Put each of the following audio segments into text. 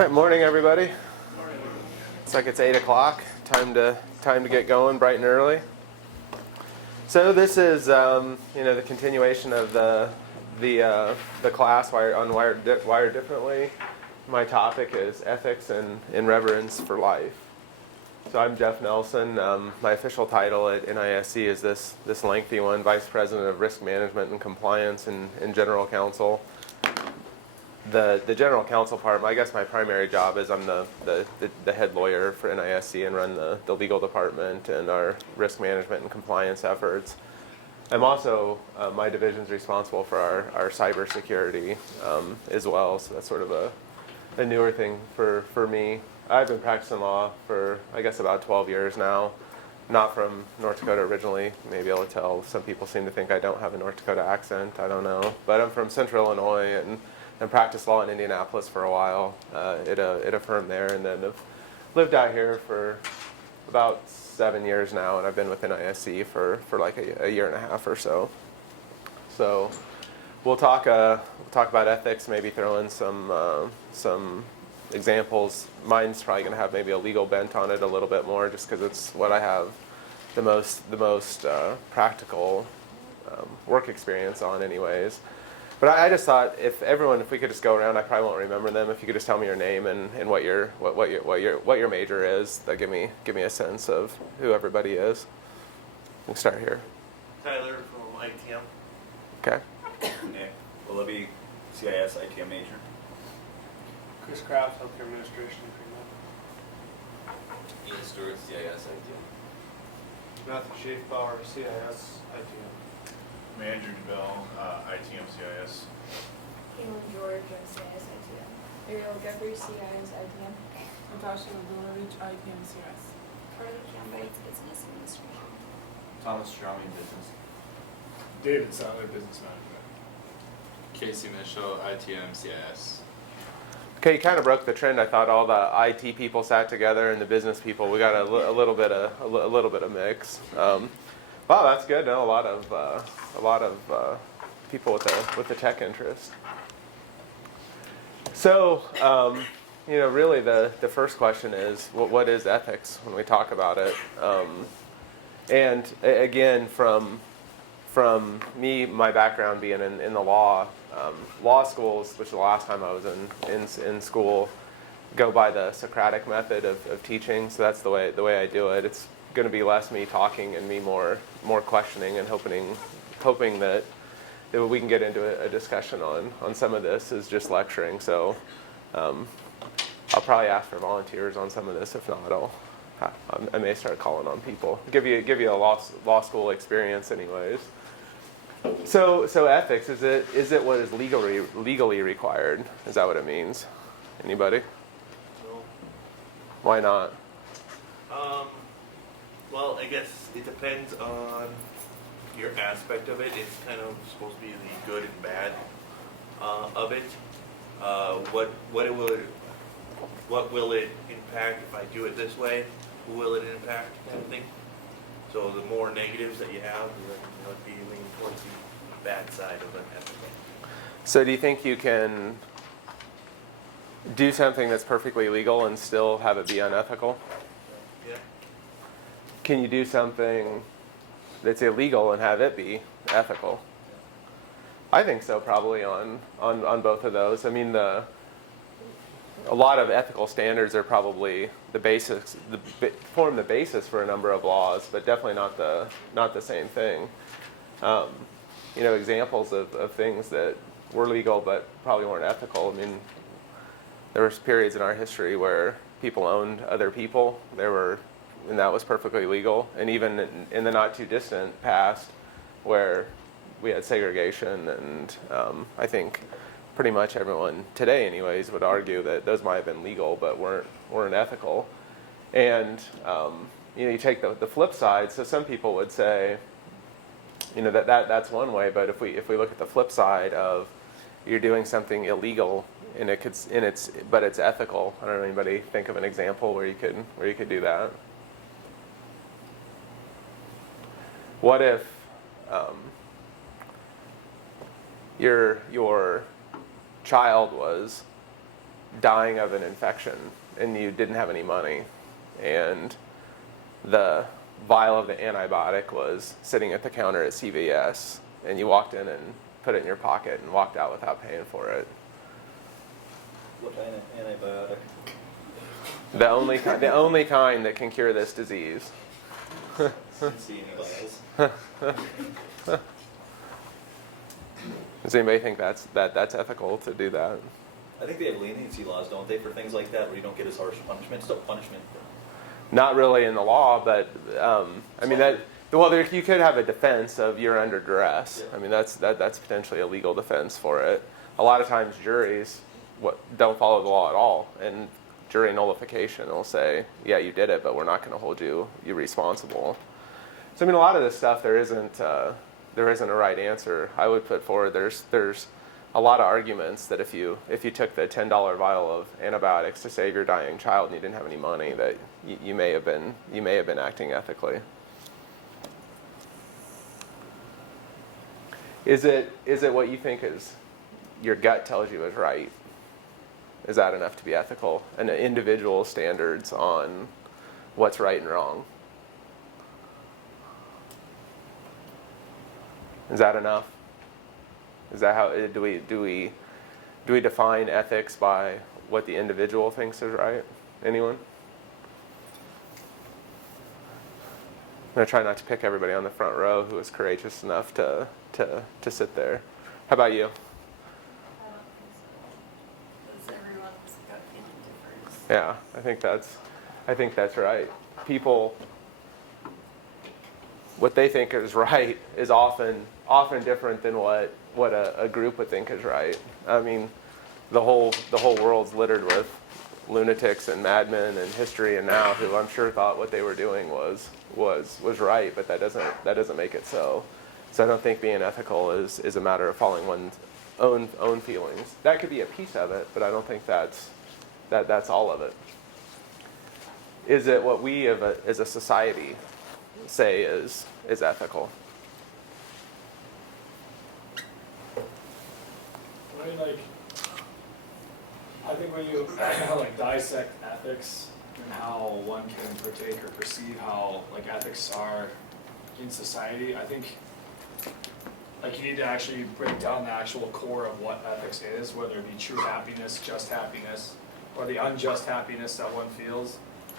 All right, morning, everybody. It's like it's 8 o'clock. Time to get going, bright and early. So this is the continuation of the class on Wired Differently. My topic is ethics and reverence for life. So I'm Jeff Nelson. My official title at NISC is this lengthy one, Vice President of Risk Management and Compliance and General Counsel. The general counsel part, I guess my primary job is I'm the head lawyer for NISC and run the legal department and our risk management and compliance efforts. I'm also, my division's responsible for our cybersecurity as well, so that's sort of a newer thing for me. I've been practicing law for, I guess, about 12 years now. Not from North Dakota originally. Maybe I'll tell. Some people seem to think I don't have a North Dakota accent. I don't know. But I'm from Central Illinois and practiced law in Indianapolis for a while at a firm there, and then have lived out here for about 7 years now, and I've been with NISC for like a year and a half or so. So we'll talk about ethics, maybe throw in some examples. Mine's probably going to have maybe a legal bent on it a little bit more, just because it's what I have the most practical work experience on, anyways. But I just thought if we could just go around, I probably won't remember them. If you could just tell me your name and what your major is, that give me a sense of who everybody is. We'll start here. Tyler from ITM. Okay. Nick Willoughby, CIS ITM major. Chris Kraft, Healthcare Administration Agreement. Ian Stewart, CIS ITM. Matthew Schaefbauer, CIS ITM. Andrew DeBell, ITM CIS. Caitlin George, CIS ITM. Ariel Jeffrey, CIS ITM. Natasha Lavilovich, ITM CIS. Carly Cambites, Business Administration. Thomas Strami, Business. David Seiler, Business Management. Casey Mitchell, ITM CIS. Okay, you kind of broke the trend. I thought all the IT people sat together and the business people. We got a little bit of mix. Wow, that's good. No, a lot of people with the tech interest. So, really the first question is, what is ethics when we talk about it? And again, from me, my background being in the law schools, which is the last time I was in school, go by the Socratic method of teaching. So that's the way I do it. It's going to be less me talking and me more questioning and hoping that we can get into a discussion on some of this is just lecturing. So I'll probably ask for volunteers on some of this. If not, I may start calling on people. Give you a law school experience, anyways. So ethics, is it what is legally required? Is that what it means? Anybody? No. Why not? Well, I guess it depends on your aspect of it. It's kind of supposed to be the good and bad of it. What will it impact if I do it this way? Who will it impact, kind of thing. So the more negatives that you have, then be leaning towards the bad side of an ethical. So do you think you can do something that's perfectly legal and still have it be unethical? Yeah. Can you do something that's illegal and have it be ethical? I think so, probably on both of those. I mean, a lot of ethical standards are probably form the basis for a number of laws, but definitely not the same thing. Examples of things that were legal but probably weren't ethical. I mean, there was periods in our history where people owned other people. And that was perfectly legal. And even in the not too distant past, where we had segregation, and I think pretty much everyone today, anyways, would argue that those might have been legal but weren't ethical. And you take the flip side. So some people would say, that's one way. But if we look at the flip side of you're doing something illegal and but it's ethical. I don't know, anybody think of an example where you could do that? What if your child was dying of an infection and you didn't have any money, and the vial of the antibiotic was sitting at the counter at CVS, and you walked in and put it in your pocket and walked out without paying for it. What kind of antibiotic? The only kind that can cure this disease. Didn't see any vials. Does anybody think that's ethical to do that? I think they have leniency laws, don't they, for things like that, where you don't get as harsh punishment. Still punishment. Not really in the law, but I mean that. Well, you could have a defense of you're under duress. Yeah. I mean that's potentially a legal defense for it. A lot of times juries don't follow the law at all, and jury nullification will say, yeah, you did it, but we're not going to hold you responsible. So I mean, a lot of this stuff there isn't a right answer. I would put forward there's a lot of arguments that if you took the $10 vial of antibiotics to save your dying child and you didn't have any money, that you may have been acting ethically. Is it what you think is your gut tells you is right? Is that enough to be ethical? And individual standards on what's right and wrong? Is that enough? Is that how do we define ethics by what the individual thinks is right? Anyone? I'm gonna try not to pick everybody on the front row who is courageous enough to sit there. How about you? I don't think so. Because everyone's gut feeling differs. Yeah, I think that's right. People, what they think is right is often different than what a group would think is right. I mean, the whole world's littered with lunatics and madmen in history and now who I'm sure thought what they were doing was right, but that doesn't make it so. So I don't think being ethical is a matter of following one's own feelings. That could be a piece of it, but I don't think that's all of it. Is it what we as a society say is ethical? I mean, I think when you dissect ethics and how one can partake or perceive how ethics are in society, I think you need to actually break down the actual core of what ethics is, whether it be true happiness, just happiness, or the unjust happiness that one feels.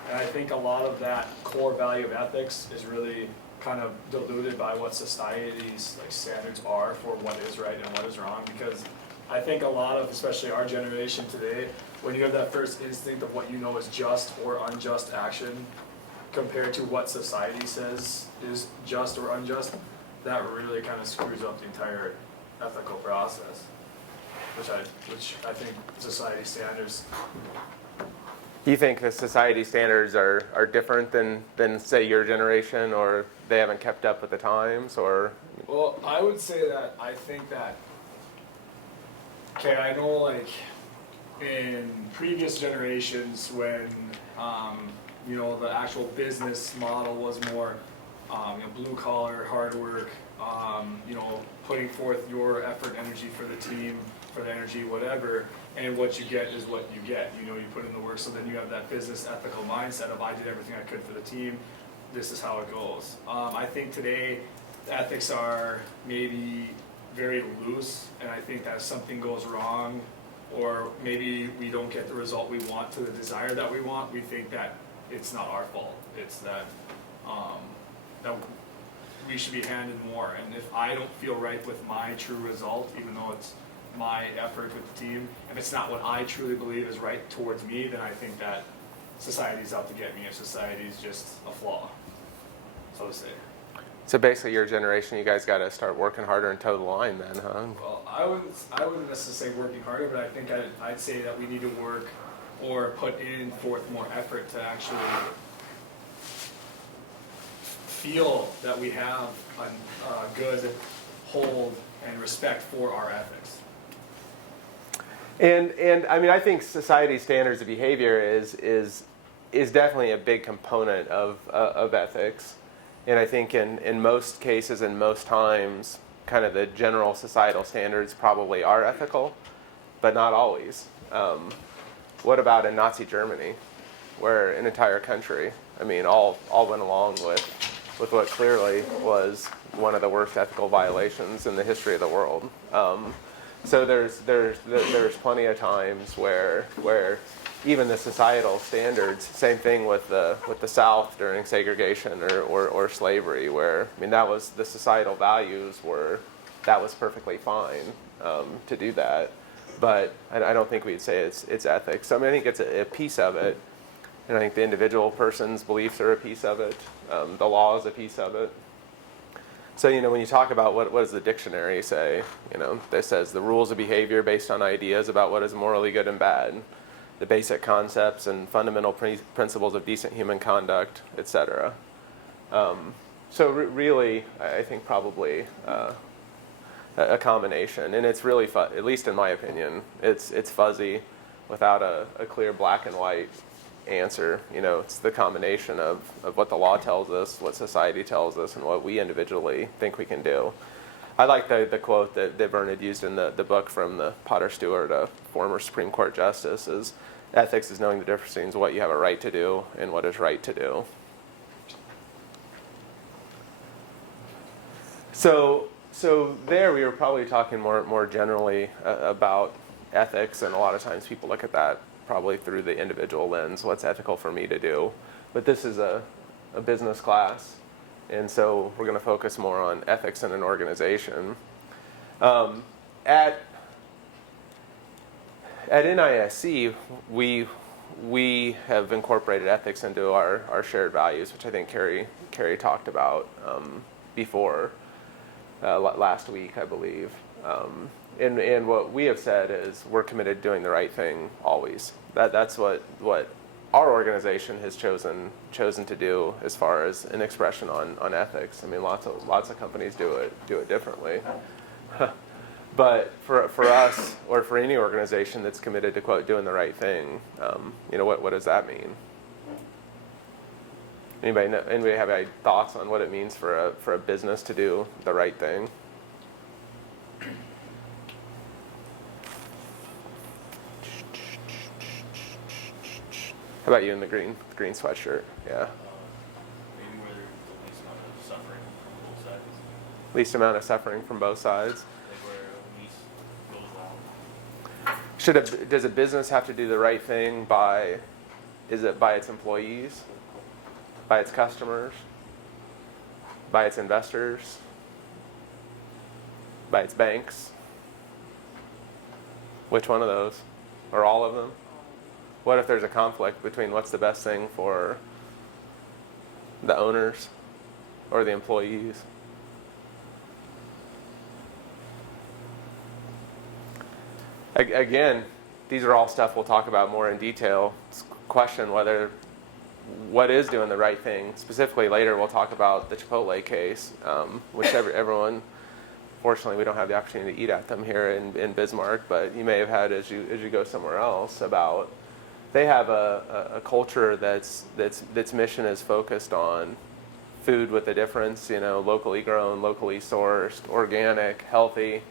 And I think a lot of that core value of ethics is really kind of diluted by what society's standards are for what is right and what is wrong, because I think a lot of, especially our generation today, when you have that first instinct of what you know is just or unjust action compared to what society says is just or unjust, that really kind of screws up the entire ethical process, which I think society standards. You think the society standards are different than say your generation, or they haven't kept up with the times, or? Well, I would say that I think that, okay, I know in previous generations when the actual business model was more blue collar, hard work, putting forth your effort, energy for the team, for the energy, whatever, and what you get is what you get. You put in the work, so then you have that business ethical mindset of I did everything I could for the team, this is how it goes. I think today ethics are maybe very loose, and I think that if something goes wrong, or maybe we don't get the result we want to the desire that we want, we think that it's not our fault. It's that that we should be handed more. And if I don't feel right with my true result, even though it's my effort with the team, if it's not what I truly believe is right towards me, then I think that society's out to get me, if society's just a flaw, so to say. So basically your generation, you guys got to start working harder and toe the line then, huh? Well, I wouldn't necessarily say working harder, but I think I'd say that we need to work or put forth more effort to actually feel that we have a good hold and respect for our ethics. And I mean, I think society standards of behavior is definitely a big component of ethics. And I think in most cases and most times, kind of the general societal standards probably are ethical, but not always. what about in Nazi Germany, where an entire country, I mean, all went along with what clearly was one of the worst ethical violations in the history of the world. So there's plenty of times where even the societal standards, same thing with the South during segregation or slavery, where, I mean, that was the societal values that was perfectly fine to do that. But I don't think we'd say it's ethics. I mean, I think it's a piece of it, and I think the individual person's beliefs are a piece of it. The law is a piece of it. So, when you talk about what does the dictionary say, that says the rules of behavior based on ideas about what is morally good and bad, the basic concepts and fundamental principles of decent human conduct, etc. So really, I think probably a combination, and it's really, at least in my opinion, it's fuzzy without a clear black and white answer. It's the combination of what the law tells us, what society tells us, and what we individually think we can do. I like the quote that Bernard used in the book from the Potter Stewart, a former Supreme Court justice, is ethics is knowing the difference between what you have a right to do and what is right to do. So there we were probably talking more generally about ethics, and a lot of times people look at that probably through the individual lens. What's ethical for me to do? But this is a business class, and so we're going to focus more on ethics in an organization. At NISC, we have incorporated ethics into our shared values, which I think Carrie talked about before last week, I believe. And what we have said is we're committed to doing the right thing always. That's what our organization has chosen to do as far as an expression on ethics. I mean, lots of companies do it differently. But for us, or for any organization that's committed to, quote, doing the right thing, what does that mean? Anybody have any thoughts on what it means for a business to do the right thing? How about you in the green sweatshirt? Yeah. Maybe where there's the least amount of suffering from both sides. Least amount of suffering from both sides. Like where least goes wrong. Does a business have to do the right thing is it by its employees, by its customers, by its investors, by its banks? Which one of those? Or all of them? What if there's a conflict between what's the best thing for the owners or the employees? Again, these are all stuff we'll talk about more in detail. It's a question what is doing the right thing. Specifically, later we'll talk about the Chipotle case, which everyone, fortunately, we don't have the opportunity to eat at them here in Bismarck, but you may have had as you go somewhere else. About they have a culture that's mission is focused on food with a difference. Locally grown, locally sourced, organic, healthy,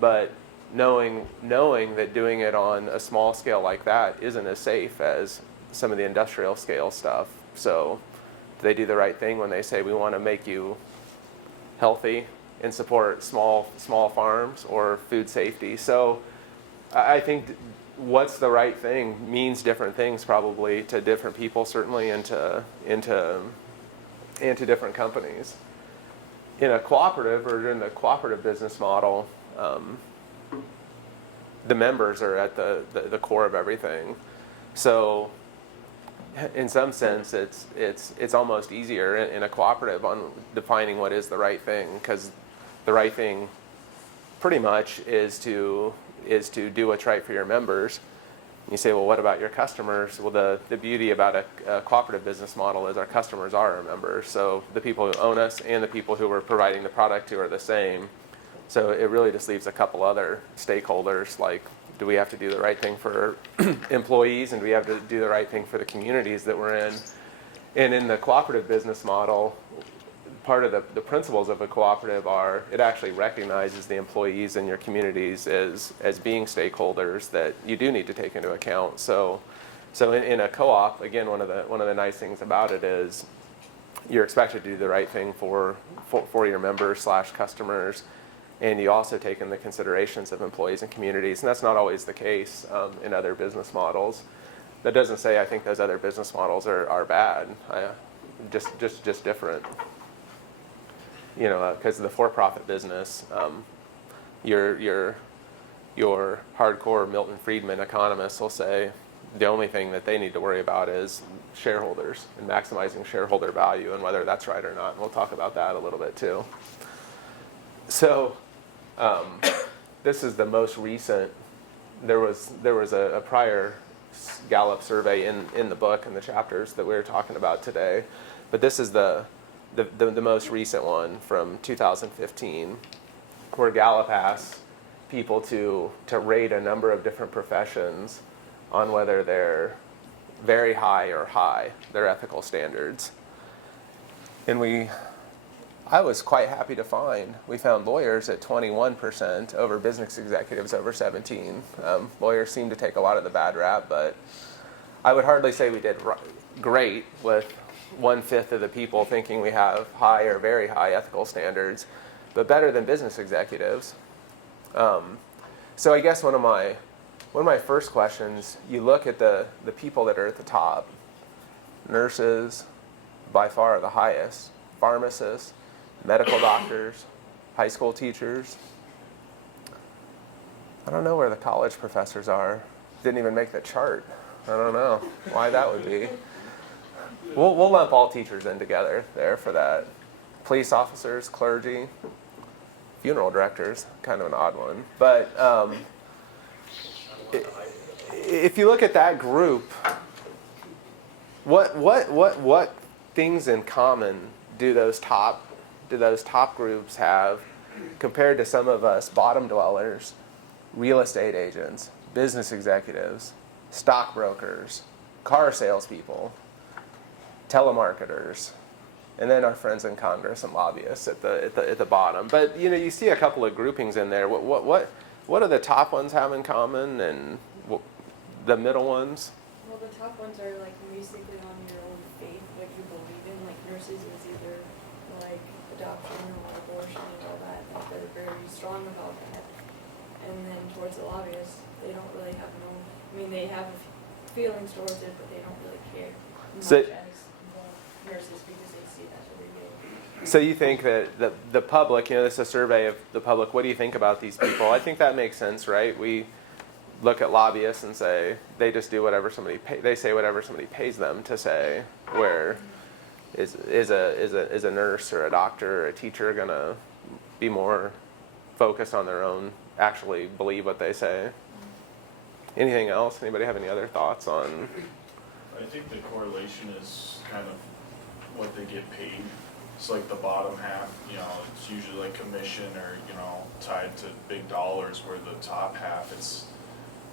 but knowing that doing it on a small scale like that isn't as safe as some of the industrial scale stuff. So they do the right thing when they say we want to make you healthy and support small farms or food safety. So I think what's the right thing means different things probably to different people, certainly, and to different companies. In a cooperative or in the cooperative business model, the members are at the core of everything. So in some sense, it's almost easier in a cooperative on defining what is the right thing, because the right thing pretty much is to do what's right for your members. And you say, well, what about your customers? Well, the beauty about a cooperative business model is our customers are our members. So the people who own us and the people who we're providing the product to are the same. So it really just leaves a couple other stakeholders, like, do we have to do the right thing for employees, and do we have to do the right thing for the communities that we're in? And in the cooperative business model, part of the principles of a cooperative are it actually recognizes the employees in your communities as being stakeholders that you do need to take into account. So in a co-op, again, one of the nice things about it is you're expected to do the right thing for your members / customers, and you also take in the considerations of employees and communities, and that's not always the case in other business models. That doesn't say I think those other business models are bad. Just different. You know, because the for-profit business, your hardcore Milton Friedman economists will say the only thing that they need to worry about is shareholders and maximizing shareholder value and whether that's right or not. And we'll talk about that a little bit too. So this is the most recent. There was a prior Gallup survey in the book and the chapters that we were talking about today, but this is the most recent one from 2015, where Gallup asks people to rate a number of different professions on whether they're very high or high, their ethical standards. And I was quite happy to find we found lawyers at 21% over business executives over 17. Lawyers seem to take a lot of the bad rap, but I would hardly say we did great with 1/5 of the people thinking we have high or very high ethical standards, but better than business executives. So I guess one of my first questions, you look at the people that are at the top. Nurses, by far the highest. Pharmacists, medical doctors, high school teachers. I don't know where the college professors are. Didn't even make the chart. I don't know why that would be. We'll lump all teachers in together there for that. Police officers, clergy, funeral directors, kind of an odd one. But if you look at that group, what things in common do those top groups have compared to some of us bottom dwellers, real estate agents, business executives, stockbrokers, car salespeople, telemarketers, and then our friends in Congress and lobbyists at the bottom. But you know, you see a couple of groupings in there. What do the top ones have in common, and the middle ones? Well, the top ones are like basically on your own faith, what you believe in. Like nurses is either like adoption or abortion and all that. Like they're very strong about that. And then towards the lobbyists, they don't really have they have feelings towards it, but they don't really care much as the nurses because they see that every day. So you think that the public, this is a survey of the public, what do you think about these people? I think that makes sense, right? We look at lobbyists and say they just do whatever they say whatever somebody pays them to say. Where is a nurse or a doctor or a teacher gonna be more focused on their own, actually believe what they say? Anything else? Anybody have any other thoughts on? I think the correlation is kind of what they get paid. It's like the bottom half, it's usually like commission or, tied to big dollars, where the top half, it's,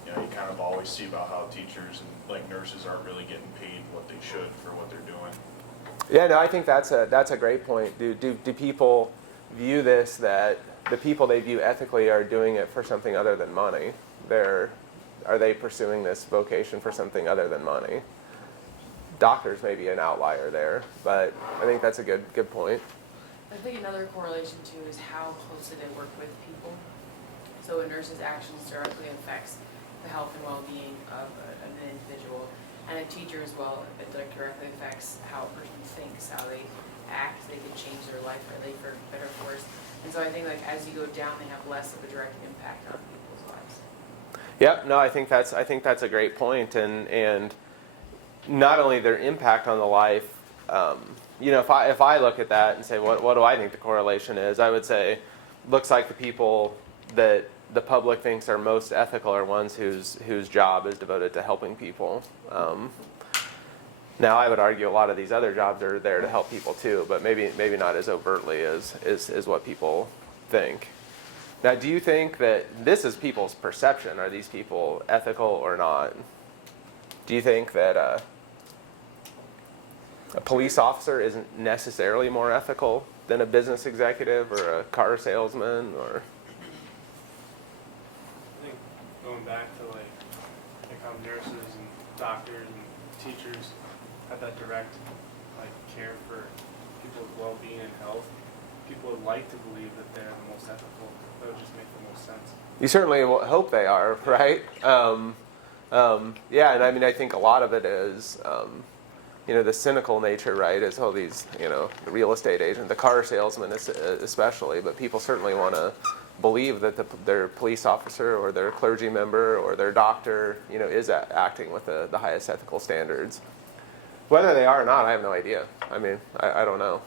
you kind of always see about how teachers and like nurses aren't really getting paid what they should for what they're doing. Yeah, no, I think that's a great point. Do people view this, that the people they view ethically are doing it for something other than money? Are they pursuing this vocation for something other than money? Doctors may be an outlier there, but I think that's a good point. I think another correlation too is how closely they work with people. So a nurse's actions directly affects the health and well-being of an individual, and a teacher as well. It directly affects how a person thinks, how they act. They can change their life, really, for better or worse. And so I think like as you go down, they have less of a direct impact on people's lives. Yep. No, I think that's a great point, and not only their impact on the life. If I look at that and say what do I think the correlation is, I would say looks like the people that the public thinks are most ethical are ones whose job is devoted to helping people. Now I would argue a lot of these other jobs are there to help people too, but maybe not as overtly as what people think. Now, do you think that this is people's perception? Are these people ethical or not? Do you think that a police officer isn't necessarily more ethical than a business executive or a car salesman or. I think going back to like how nurses and doctors and teachers have that direct like care for people's well-being and health, people would like to believe that they're the most ethical. That would just make the most sense. You certainly hope they are, right? Yeah, and I mean, I think a lot of it is, the cynical nature, right? Is all these, the real estate agent, the car salesman especially, but people certainly want to believe that their police officer or their clergy member or their doctor, is acting with the highest ethical standards. Whether they are or not, I have no idea. I mean, I don't know.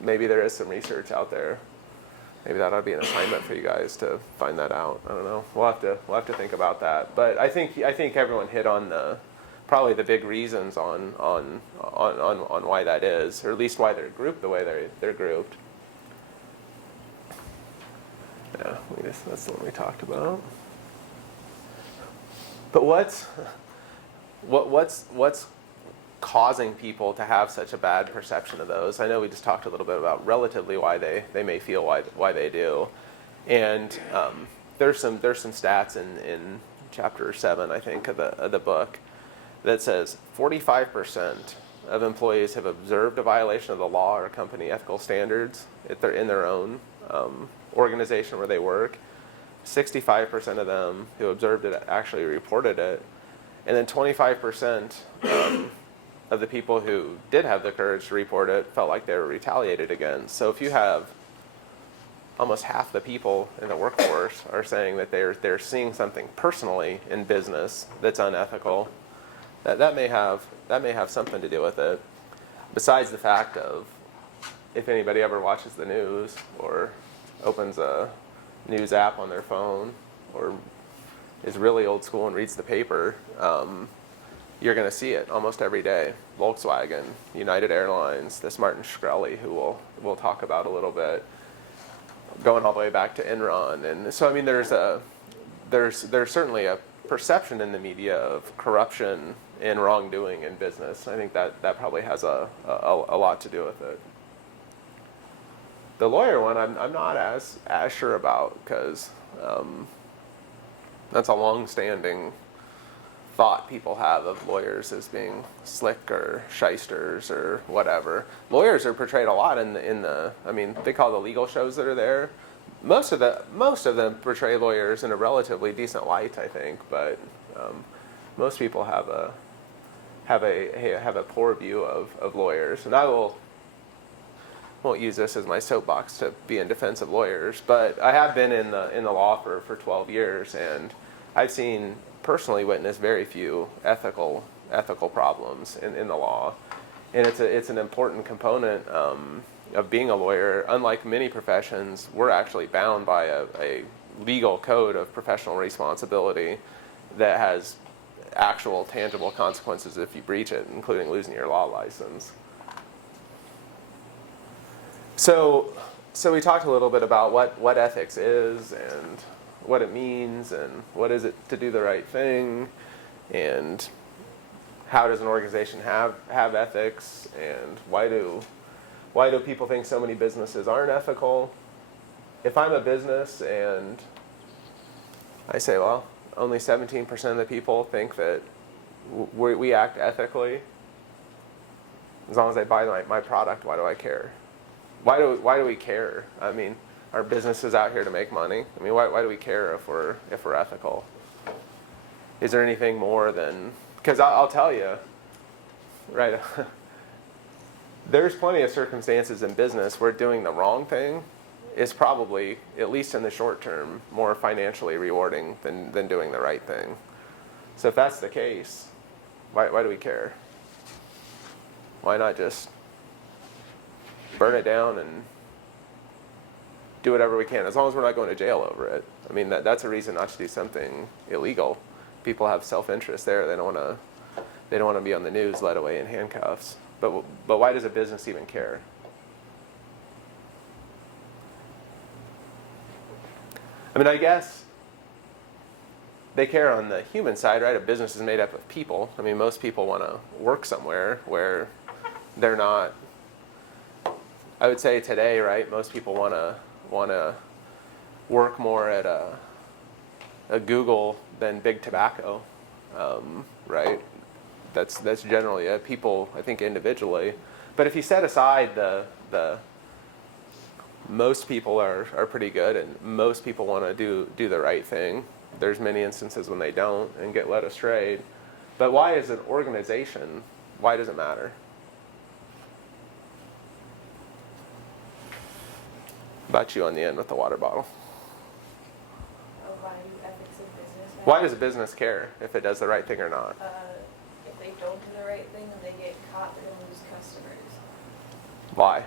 Maybe there is some research out there. Maybe that ought to be an assignment for you guys to find that out. I don't know. We'll have to think about that. But I think everyone hit on probably the big reasons on why that is, or at least why they're grouped the way they're grouped. Yeah, that's the one we talked about. But what's causing people to have such a bad perception of those? I know we just talked a little bit about relatively why they may feel why they do, and there's some stats in chapter 7, I think, of the book that says 45% of employees have observed a violation of the law or company ethical standards if they're in their own organization where they work. 65% of them who observed it actually reported it, and then 25% of the people who did have the courage to report it felt like they were retaliated against. So if you have almost half the people in the workforce are saying that they're seeing something personally in business that's unethical, that may have something to do with it. Besides the fact of, if anybody ever watches the news or opens a news app on their phone or is really old school and reads the paper, you're going to see it almost every day. Volkswagen, United Airlines, this Martin Shkreli, who we'll talk about a little bit, going all the way back to Enron. And so, I mean, there's certainly a perception in the media of corruption and wrongdoing in business. I think that probably has a lot to do with it. The lawyer one, I'm not as sure about, because that's a long-standing thought people have of lawyers as being slick or shysters or whatever. Lawyers are portrayed a lot in the I mean, they call the legal shows that are there. Most of them portray lawyers in a relatively decent light, I think, but most people have a poor view of lawyers. And I won't use this as my soapbox to be in defense of lawyers, but I have been in the law for 12 years, and I've seen personally witnessed very few ethical problems in the law, and it's an important component of being a lawyer. Unlike many professions, we're actually bound by a legal code of professional responsibility that has actual tangible consequences if you breach it, including losing your law license. So we talked a little bit about what ethics is and what it means and what is it to do the right thing, and how does an organization have ethics, and why do people think so many businesses aren't ethical? If I'm a business and I say, well, only 17% of the people think that we act ethically, as long as they buy my product, why do I care? Why do we care? I mean, our business is out here to make money. I mean, why do we care if we're ethical? Is there anything more than? Because I'll tell you, right? There's plenty of circumstances in business where doing the wrong thing is probably, at least in the short term, more financially rewarding than doing the right thing. So if that's the case, why do we care? Why not just burn it down and do whatever we can, as long as we're not going to jail over it? I mean, that's a reason not to do something illegal. People have self-interest there. They don't want to be on the news led away in handcuffs. But why does a business even care? I mean, I guess they care on the human side, right? A business is made up of people. I mean, most people want to work somewhere where they're not I would say today, right, most people want to work more at a Google than big tobacco, right? That's generally it. People, I think, individually. But if you set aside the most people are pretty good, and most people want to do the right thing. There's many instances when they don't and get led astray. But why, as an organization, why does it matter? About you on the end with the water bottle. Why do ethics of business matter? Why does a business care if it does the right thing or not? If they don't do the right thing and they get caught, they're gonna lose customers. Why?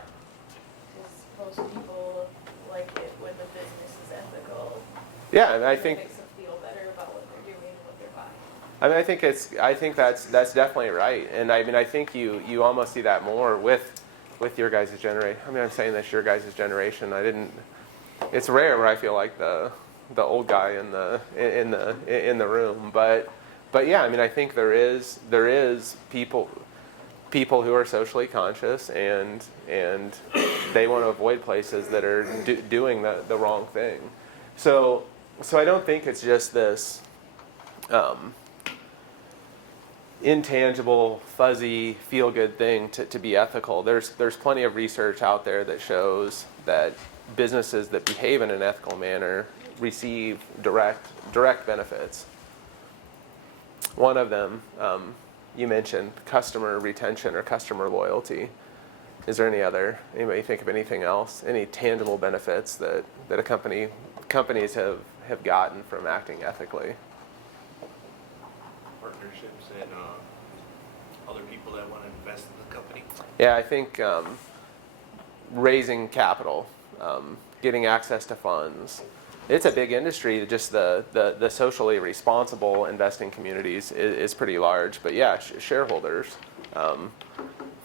Because most people like it when the business is ethical. Yeah, and I It think. makes them feel better about what they're doing and what they're buying. I mean, I think that's definitely right, and I mean, I think you almost see that more with your guys' generation. I mean, I'm saying this your guys' generation. It's rare where I feel like the old guy in the room, but yeah, I mean, I think there is people who are socially conscious and they want to avoid places that are doing the wrong thing. So I don't think it's just this intangible, fuzzy, feel-good thing to be ethical. There's plenty of research out there that shows that businesses that behave in an ethical manner receive direct benefits. One of them, you mentioned customer retention or customer loyalty. Is there anybody think of anything else? Any tangible benefits that companies have gotten from acting ethically? Partnerships and other people that want to invest in the company. Yeah, I think raising capital, getting access to funds. It's a big industry. Just the socially responsible investing communities is pretty large. But yeah, shareholders,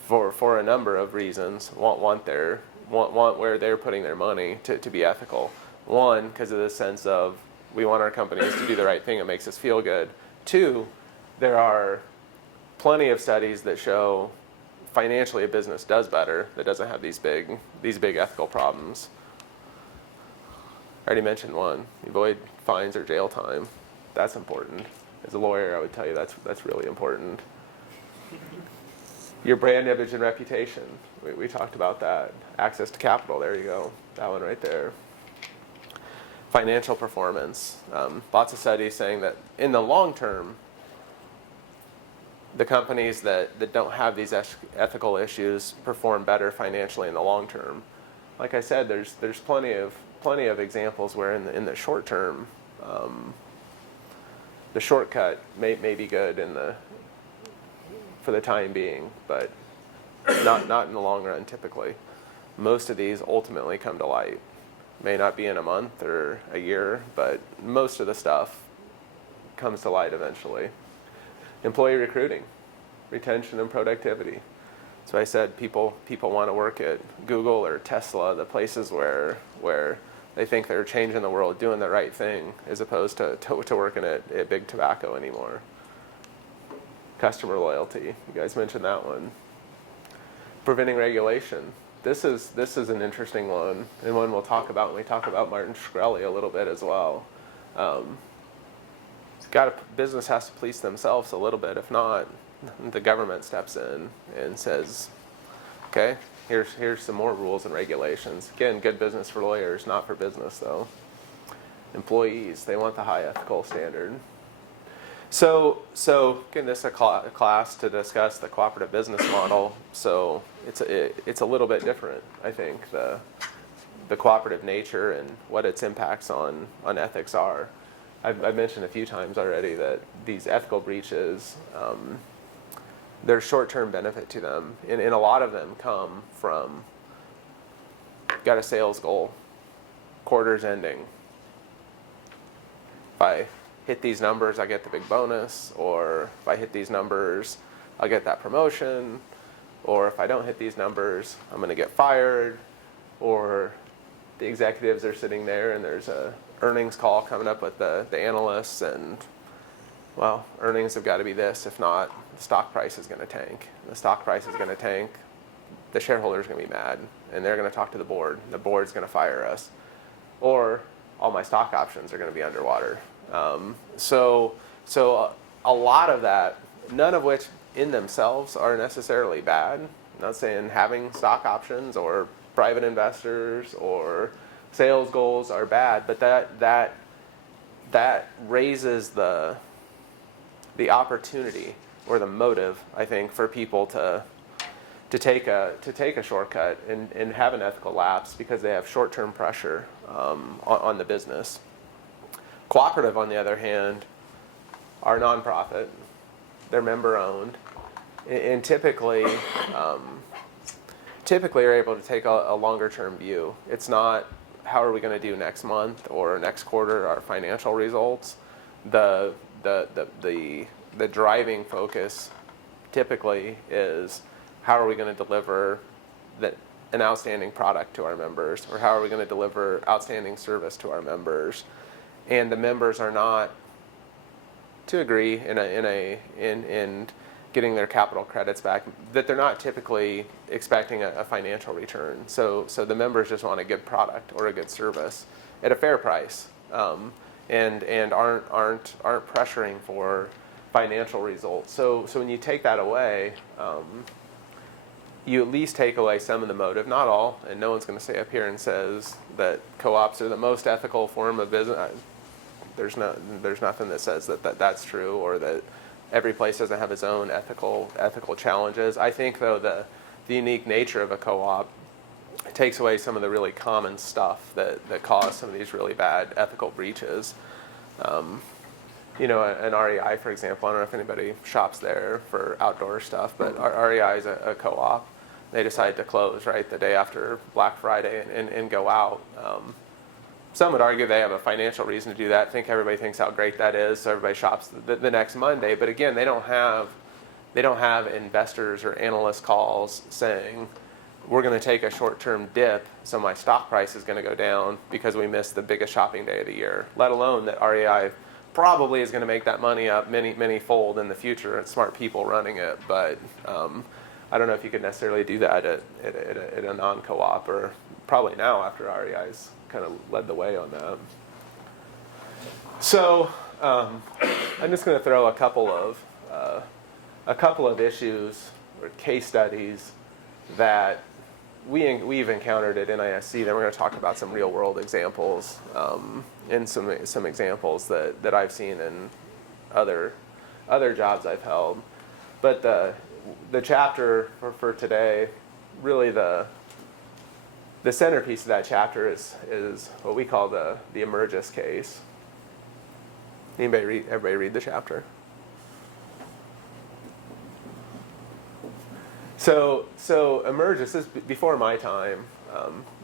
for a number of reasons, want where they're putting their money to be ethical. One, because of the sense of we want our companies to do the right thing. It makes us feel good. Two, there are plenty of studies that show financially a business does better that doesn't have these big ethical problems. I already mentioned one. You avoid fines or jail time. That's important. As a lawyer, I would tell you that's really important. Your brand image and reputation. We talked about that. Access to capital. There you go. That one right there. Financial performance. Lots of studies saying that in the long term, the companies that don't have these ethical issues perform better financially in the long term. Like I said, there's plenty of examples where in the short term, the shortcut may be good for the time being, but not in the long run typically. Most of these ultimately come to light. May not be in a month or a year, but most of the stuff comes to light eventually. Employee recruiting, retention, and productivity. So I said people want to work at Google or Tesla, the places where they think they're changing the world, doing the right thing, as opposed to working at big tobacco anymore. Customer loyalty, you guys mentioned that one. Preventing regulation. This is an interesting one, and one we'll talk about when we talk about Martin Shkreli a little bit as well. Business has to police themselves a little bit. If not, the government steps in and says, okay, here's some more rules and regulations. Again, good business for lawyers, not for business though. Employees, they want the high ethical standard. So again, this is a class to discuss the cooperative business model. So it's a little bit different, I think, the cooperative nature and what its impacts on ethics are. I've mentioned a few times already that these ethical breaches, there's short-term benefit to them, and a lot of them come from got a sales goal, quarter's ending. If I hit these numbers, I get the big bonus, or if I hit these numbers, I'll get that promotion, or if I don't hit these numbers, I'm going to get fired, or the executives are sitting there and there's a earnings call coming up with the analysts, and well, earnings have got to be this. If not, the stock price is going to tank. The stock price is going to tank. the shareholders are going to be mad, and they're going to talk to the board. And the board's going to fire us, or all my stock options are going to be underwater. So a lot of that, none of which in themselves are necessarily bad. I'm not saying having stock options or private investors or sales goals are bad, but that raises the opportunity or the motive, I think, for people to take a shortcut and have an ethical lapse because they have short-term pressure on the business. Cooperative, on the other hand, are nonprofit. They're member-owned, and typically are able to take a longer-term view. It's not how are we going to do next month or next quarter our financial results. The driving focus typically is how are we going to deliver an outstanding product to our members, or how are we going to deliver outstanding service to our members. And the members are not, to agree in getting their capital credits back, that they're not typically expecting a financial return. So the members just want a good product or a good service at a fair price, and aren't pressuring for financial results. So when you take that away, you at least take away some of the motive, not all, and no one's going to stay up here and says that co-ops are the most ethical form of business. There's nothing that says that that's true, or that every place doesn't have its own ethical challenges. I think, though, the unique nature of a co-op takes away some of the really common stuff that cause some of these really bad ethical breaches. An REI, for example, I don't know if anybody shops there for outdoor stuff, but REI is a co-op. They decided to close right the day after Black Friday and go out. Some would argue they have a financial reason to do that. I think everybody thinks how great that is, so everybody shops the next Monday. But again, they don't have investors or analyst calls saying, we're going to take a short-term dip, so my stock price is going to go down because we missed the biggest shopping day of the year. Let alone that REI probably is going to make that money up many fold in the future. It's smart people running it, but I don't know if you could necessarily do that at a non-co-op, or probably now after REI's kind of led the way on that. So I'm just going to throw a couple of issues or case studies that we've encountered at NISC. Then we're going to talk about some real world examples and some examples that I've seen in other jobs I've held. But the chapter for today, really the centerpiece of that chapter is what we call the Emergis case. Everybody read the chapter? So Emergis is before my time.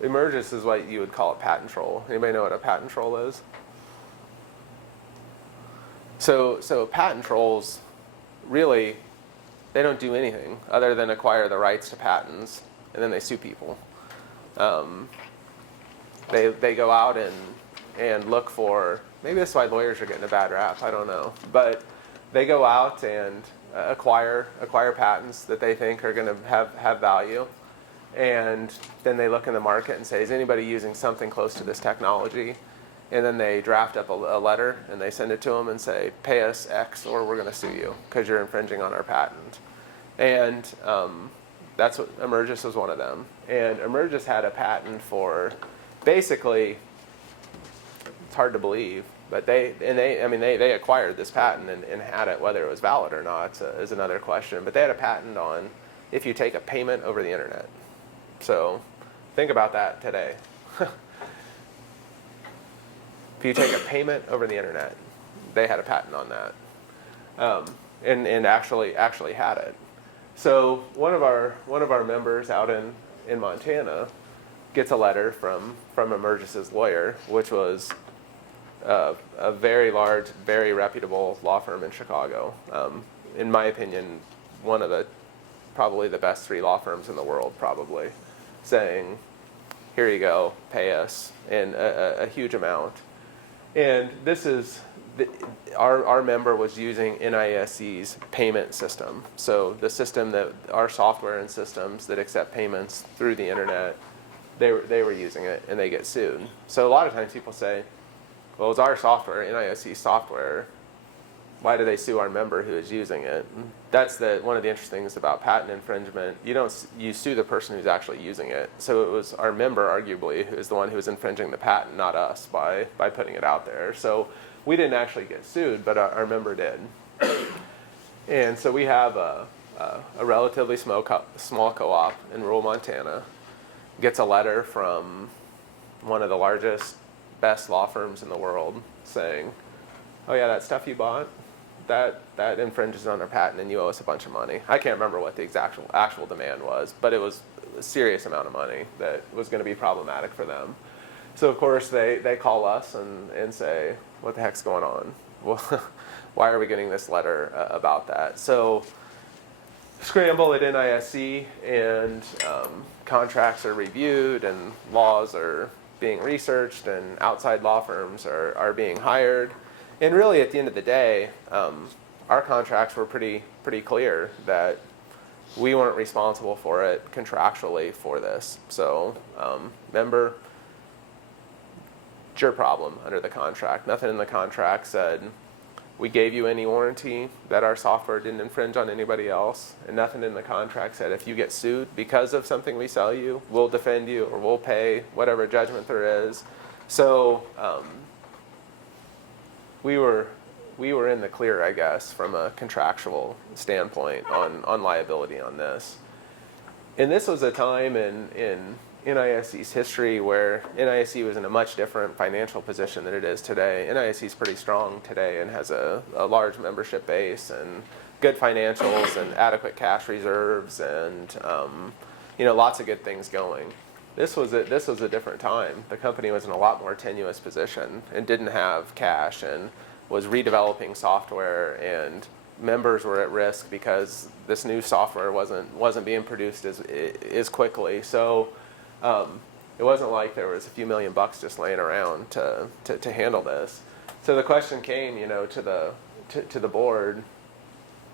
Emergis is what you would call a patent troll. Anybody know what a patent troll is? So patent trolls, really, they don't do anything other than acquire the rights to patents, and then they sue people. They go out and look for, maybe that's why lawyers are getting a bad rap, I don't know. But they go out and acquire patents that they think are going to have value. And then they look in the market and say, is anybody using something close to this technology? And then they draft up a letter and they send it to them and say, pay us X or we're going to sue you because you're infringing on our patent. And that's what Emergis was one of them. And Emergis had a patent for basically, it's hard to believe, but they acquired this patent and had it. Whether it was valid or not is another question. But they had a patent on if you take a payment over the internet. So think about that today. If you take a payment over the internet, they had a patent on that, and actually had it. So one of our members out in Montana gets a letter from Emergis's lawyer, which was a very large, very reputable law firm in Chicago. In my opinion, one of probably the best 3 law firms in the world, probably, saying, here you go, pay us, and a huge amount. And this is our member was using NISC's payment system. So the system that our software and systems that accept payments through the internet, they were using it and they get sued. So a lot of times people say, well, it's our software, NISC software. Why do they sue our member who is using it? That's one of the interesting things about patent infringement. You sue the person who's actually using it. So it was our member, arguably, who is the one who was infringing the patent, not us, by putting it out there. So we didn't actually get sued, but our member did. And so we have a relatively small co-op in rural Montana, gets a letter from one of the largest, best law firms in the world saying, oh yeah, that stuff you bought, that infringes on our patent and you owe us a bunch of money. I can't remember what the actual demand was, but it was a serious amount of money that was going to be problematic for them. So of course they call us and say, what the heck's going on? Well, why are we getting this letter about that? So scramble at NISC, and contracts are reviewed and laws are being researched and outside law firms are being hired. And really, at the end of the day, our contracts were pretty clear that we weren't responsible for it contractually for this. So, member, it's your problem under the contract. Nothing in the contract said we gave you any warranty that our software didn't infringe on anybody else, and nothing in the contract said if you get sued because of something we sell you, we'll defend you or we'll pay whatever judgment there is. So we were in the clear, I guess, from a contractual standpoint on liability on this. And this was a time in NISC's history where NISC was in a much different financial position than it is today. NISC is pretty strong today and has a large membership base and good financials and adequate cash reserves and lots of good things going. This was a different time. The company was in a lot more tenuous position and didn't have cash and was redeveloping software, and members were at risk because this new software wasn't being produced as quickly. So it wasn't like there was a few $1 million just laying around to handle this. So the question came, to the board,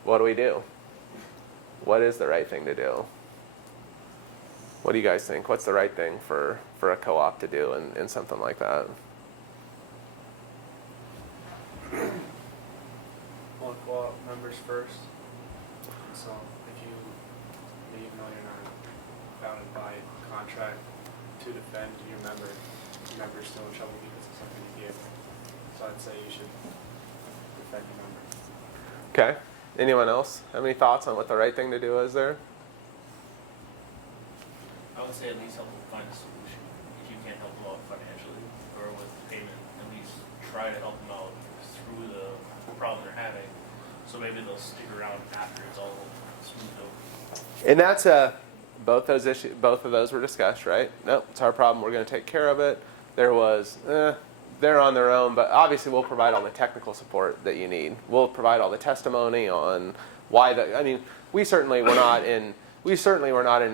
what do we do? What is the right thing to do? What do you guys think? What's the right thing for a co-op to do in something like that? Well, co-op members first. So if you, even though you're not bound by contract to defend your member's still in trouble because of something you gave them. So I'd say you should defend your member. Okay. Anyone else have any thoughts on what the right thing to do is there? I would say at least help them find a solution. If you can't help them out financially or with payment, at least try to help them out through the problem they're having. So maybe they'll stick around after it's all smoothed over. And that's both of those were discussed, right? Nope, it's our problem. We're going to take care of it. There was, they're on their own, but obviously we'll provide all the technical support that you need. We'll provide all the testimony on why we certainly were not in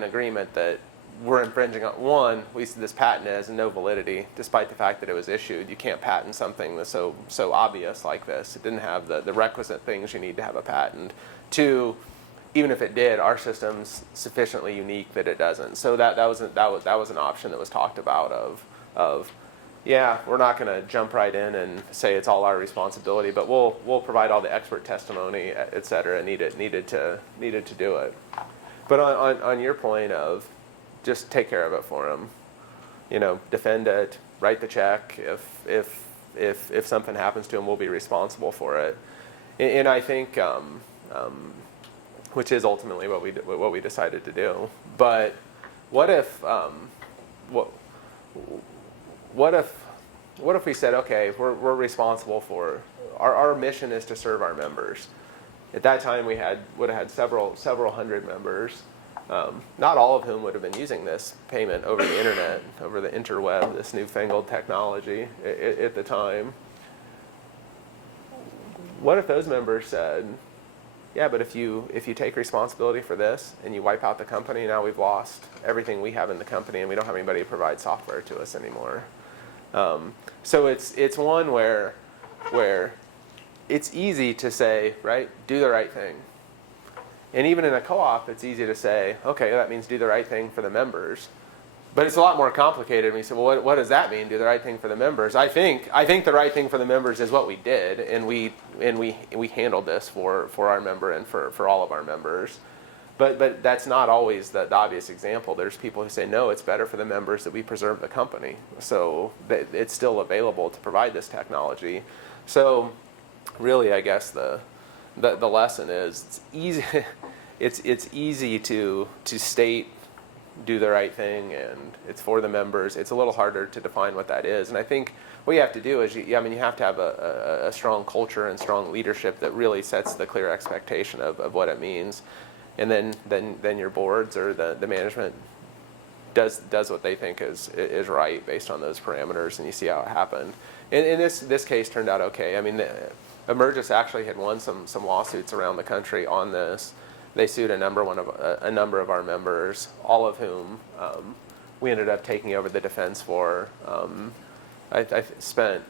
agreement that we're infringing on this patent has no validity, despite the fact that it was issued. You can't patent something that's so obvious like this. It didn't have the requisite things you need to have a patent. 2, even if it did, our system's sufficiently unique that it doesn't. So that was an option that was talked about of yeah, we're not going to jump right in and say it's all our responsibility, but we'll provide all the expert testimony, et cetera, needed to do it. But on your point of just take care of it for them, defend it, write the check. If something happens to them, we'll be responsible for it. And I think, which is ultimately what we decided to do. But what if we said, okay, we're responsible for our mission is to serve our members. At that time, we would have had several hundred members. Not all of whom would have been using this payment over the internet, over the interweb, this newfangled technology at the time. What if those members said, yeah, but if you take responsibility for this and you wipe out the company, now we've lost everything we have in the company and we don't have anybody to provide software to us anymore. So it's one where it's easy to say, right, do the right thing. And even in a co-op, it's easy to say, okay, that means do the right thing for the members. But it's a lot more complicated when you say, well, what does that mean, do the right thing for the members? I think the right thing for the members is what we did, and we handled this for our member and for all of our members. But that's not always the obvious example. There's people who say, no, it's better for the members that we preserve the company. So it's still available to provide this technology. So really, I guess the lesson is it's easy. It's easy to state, do the right thing, and it's for the members. It's a little harder to define what that is. And I think what you have to do is, you have to have a strong culture and strong leadership that really sets the clear expectation of what it means. And then your boards or the management does what they think is right based on those parameters, and you see how it happened. And this case turned out okay. I mean, Emergis actually had won some lawsuits around the country on this. They sued a number of our members, all of whom we ended up taking over the defense for. I spent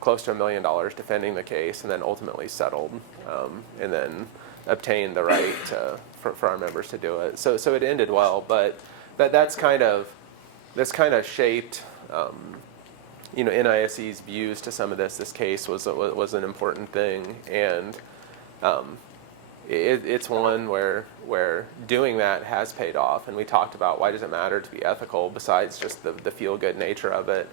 close to $1 million defending the case, and then ultimately settled, and then obtained the right for our members to do it. So it ended well, but that's kind of shaped NISC's views to some of this. This case was an important thing, and it's one where doing that has paid off. And we talked about why does it matter to be ethical besides just the feel-good nature of it,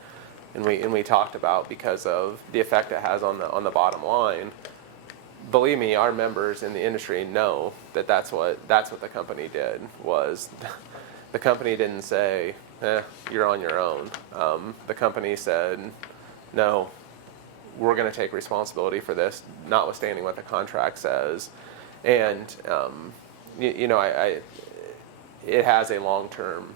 and we talked about because of the effect it has on the bottom line. Believe me, our members in the industry know that's what the company did. Was the company didn't say, you're on your own. The company said, no, we're going to take responsibility for this, notwithstanding what the contract says. And it has a long-term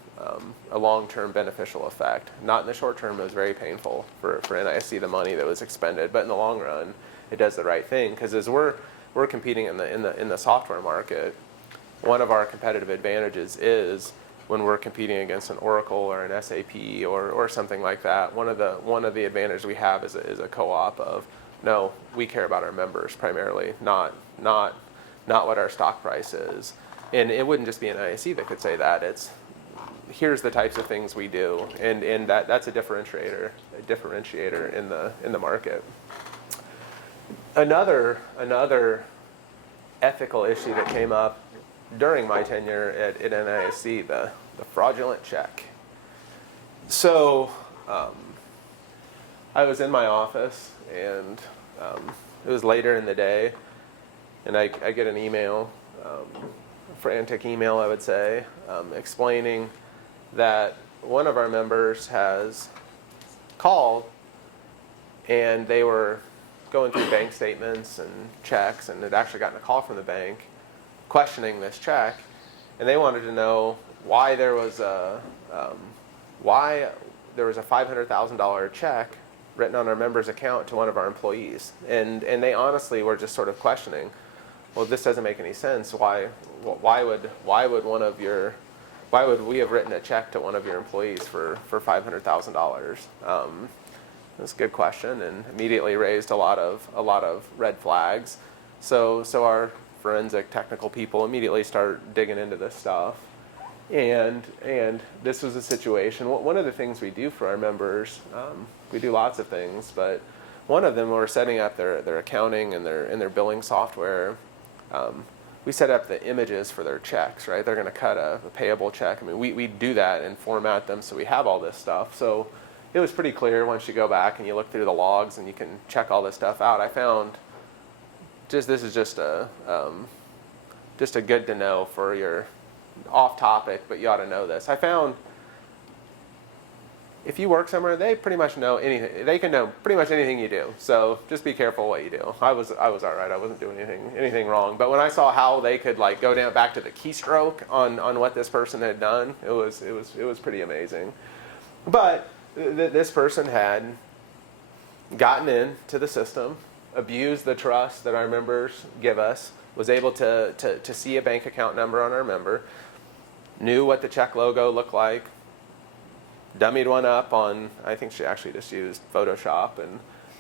beneficial effect. Not in the short term. It was very painful for NISC, the money that was expended, but in the long run, it does the right thing. Because as we're competing in the software market, one of our competitive advantages is when we're competing against an Oracle or an SAP or something like that. One of the advantages we have is a co-op of, no, we care about our members primarily, not what our stock price is. And it wouldn't just be an NISC that could say that. It's here's the types of things we do, and that's a differentiator in the market. Another ethical issue that came up during my tenure at NISC, the fraudulent check. So I was in my office, and it was later in the day, and I get an email, a frantic email I would say, explaining that one of our members has called, and they were going through bank statements and checks, and had actually gotten a call from the bank questioning this check, and they wanted to know why there was a $500,000 check written on our member's account to one of our employees, and they honestly were just sort of questioning, well, this doesn't make any sense. Why would we have written a check to one of your employees for $500,000? That's a good question, and immediately raised a lot of red flags. So our forensic technical people immediately start digging into this stuff, and this was a situation. One of the things we do for our members, we do lots of things, but one of them, we're setting up their accounting and their billing software. We set up the images for their checks, right? They're going to cut a payable check. I mean, we do that and format them so we have all this stuff. So it was pretty clear once you go back and you look through the logs and you can check all this stuff out. I found this is just a good to know for your off topic, but you ought to know this. I found if you work somewhere, they pretty much know anything. They can know pretty much anything you do. So just be careful what you do. I was all right. I wasn't doing anything wrong. But when I saw how they could go down back to the keystroke on what this person had done, it was pretty amazing. But this person had gotten into the system, abused the trust that our members give us, was able to see a bank account number on our member, knew what the check logo looked like, dummied one up on, I think she actually just used Photoshop,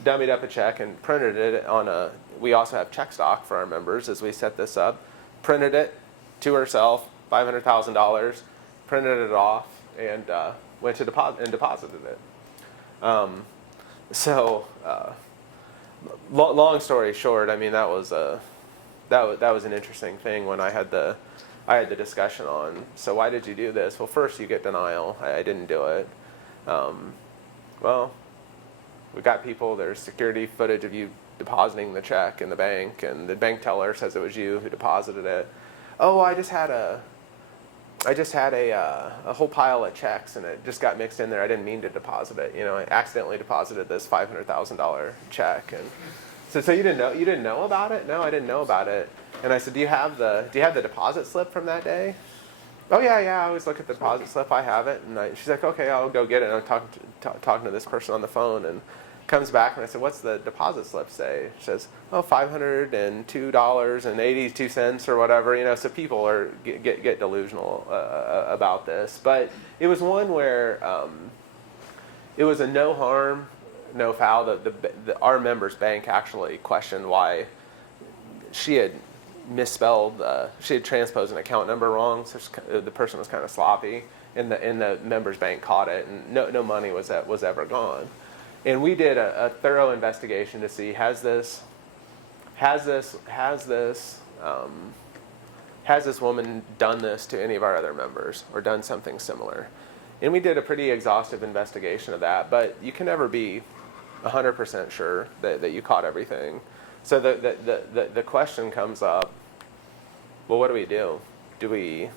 dummied up a check and printed it on a, we also have check stock for our members as we set this up, printed it to herself, $500,000, printed it off, and went to deposited it. Long story short, I mean, that was an interesting thing when I had the discussion on, so why did you do this? Well, first you get denial. I didn't do it. Well, we got people, there's security footage of you depositing the check in the bank, and the bank teller says it was you who deposited it. Oh, I just had a whole pile of checks and it just got mixed in there. I didn't mean to deposit it. I accidentally deposited this $500,000 check. And so you didn't know about it? No, I didn't know about it. And I said, do you have the deposit slip from that day? Oh yeah, I always look at the deposit slip. I have it. And she's like, okay, I'll go get it. And I'm talking to this person on the phone, and comes back and I said, what's the deposit slip say? She says, oh, $502.82 or whatever. So people get delusional about this. But it was one where it was a no harm, no foul. Our member's bank actually questioned why she had misspelled, she had transposed an account number wrong, so the person was kind of sloppy, and the member's bank caught it, and no money was ever gone. And we did a thorough investigation to see has this woman done this to any of our other members or done something similar. And we did a pretty exhaustive investigation of that, but you can never be 100% sure that you caught everything. So the question comes up, well, what do? Do we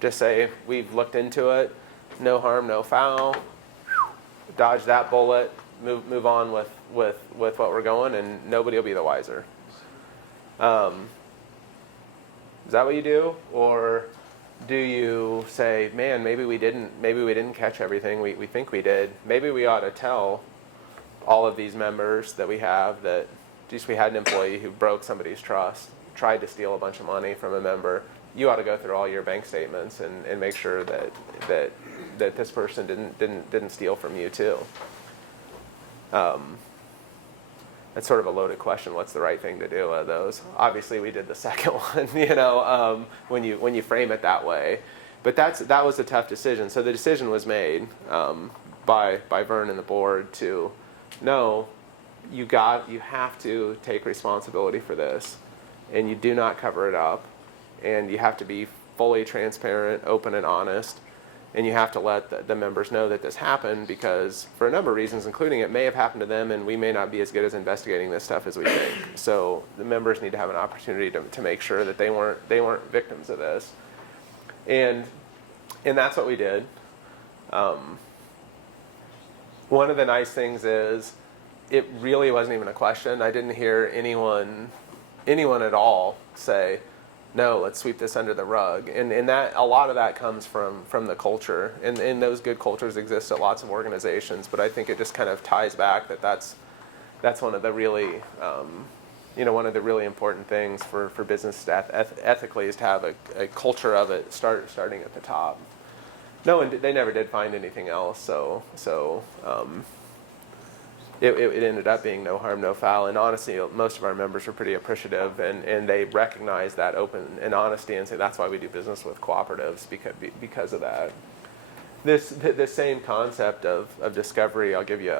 just say we've looked into it, no harm, no foul, dodge that bullet, move on with what we're going, and nobody will be the wiser? Is that what you do? Or do you say, man, maybe we didn't catch everything we think we did. Maybe we ought to tell all of these members that we have that just we had an employee who broke somebody's trust, tried to steal a bunch of money from a member. You ought to go through all your bank statements and make sure that this person didn't steal from you too. That's sort of a loaded question. What's the right thing to do of those? Obviously, we did the second one. When you frame it that way, but that was a tough decision. So the decision was made by Vern and the board to no. You have to take responsibility for this, and you do not cover it up, and you have to be fully transparent, open, and honest, and you have to let the members know that this happened, because for a number of reasons, including it may have happened to them, and we may not be as good as investigating this stuff as we think. So the members need to have an opportunity to make sure that they weren't victims of this, and that's what we did. One of the nice things is, it really wasn't even a question. I didn't hear anyone at all say, no, let's sweep this under the rug. And that a lot of that comes from the culture. And those good cultures exist at lots of organizations, but I think it just kind of ties back that's one of the really one of the really important things for business ethically is to have a culture of it starting at the top. No, and they never did find anything else, so it ended up being no harm, no foul. And honestly, most of our members were pretty appreciative, and they recognize that open and honesty and say that's why we do business with cooperatives, because of that. This same concept of discovery, I'll give you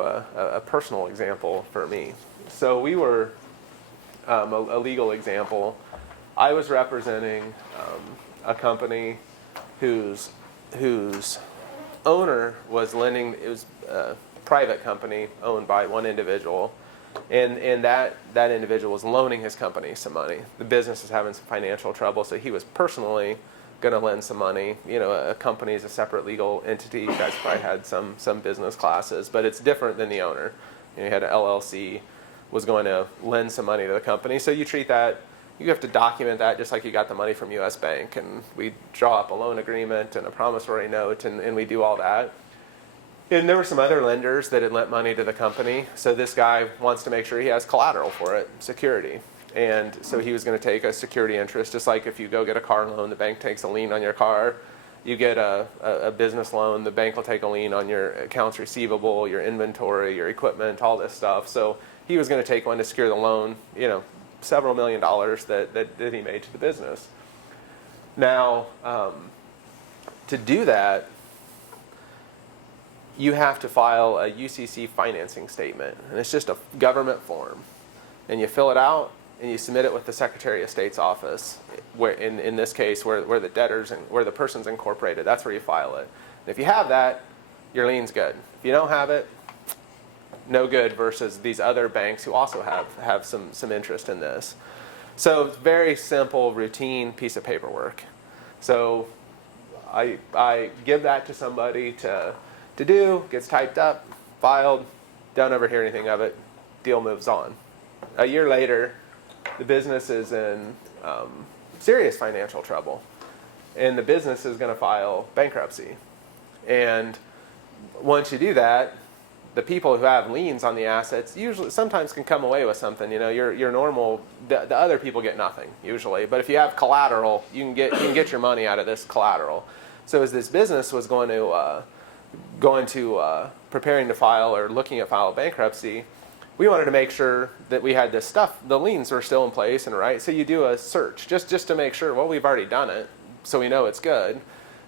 a personal example for me. So we were a legal example. I was representing a company whose owner was lending. It was a private company owned by one individual, and that individual was loaning his company some money. The business is having some financial trouble, so he was personally going to lend some money. A company is a separate legal entity. You guys probably had some business classes, but it's different than the owner. You had an LLC was going to lend some money to the company, so you treat that. You have to document that just like you got the money from U.S. Bank, and we draw up a loan agreement and a promissory note, and we do all that. And there were some other lenders that had lent money to the company, so this guy wants to make sure he has collateral for it, security. And so he was going to take a security interest, just like if you go get a car loan, the bank takes a lien on your car. You get a business loan, the bank will take a lien on your accounts receivable, your inventory, your equipment, all this stuff. So he was going to take one to secure the loan, several $1 million that he made to the business. Now, to do that, you have to file a UCC financing statement, and it's just a government form. And you fill it out, and you submit it with the Secretary of State's office, where in this case, where the debtors and where the person's incorporated. That's where you file it. And if you have that, your lien's good. If you don't have it, no good, versus these other banks who also have some interest in this. So it's very simple, routine piece of paperwork. So I give that to somebody to do, gets typed up, filed, don't ever hear anything of it, deal moves on. A year later, the business is in serious financial trouble, and the business is going to file bankruptcy. And once you do that, the people who have liens on the assets usually sometimes can come away with something. Your normal, the other people get nothing usually. But if you have collateral, you can get your money out of this collateral. So as this business was going to preparing to file or looking at file bankruptcy, we wanted to make sure that we had this stuff, the liens were still in place and right. So you do a search just to make sure, well, we've already done it, so we know it's good.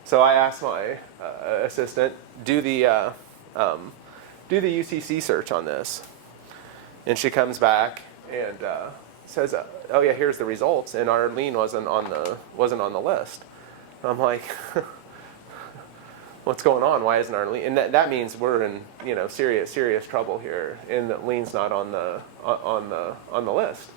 So I asked my assistant, do the UCC search on this. And she comes back and says, oh yeah, here's the results, and our lien wasn't on the list. I'm like, what's going on? Why isn't our lien? And that means we're in serious trouble here, and the lien's not on the list.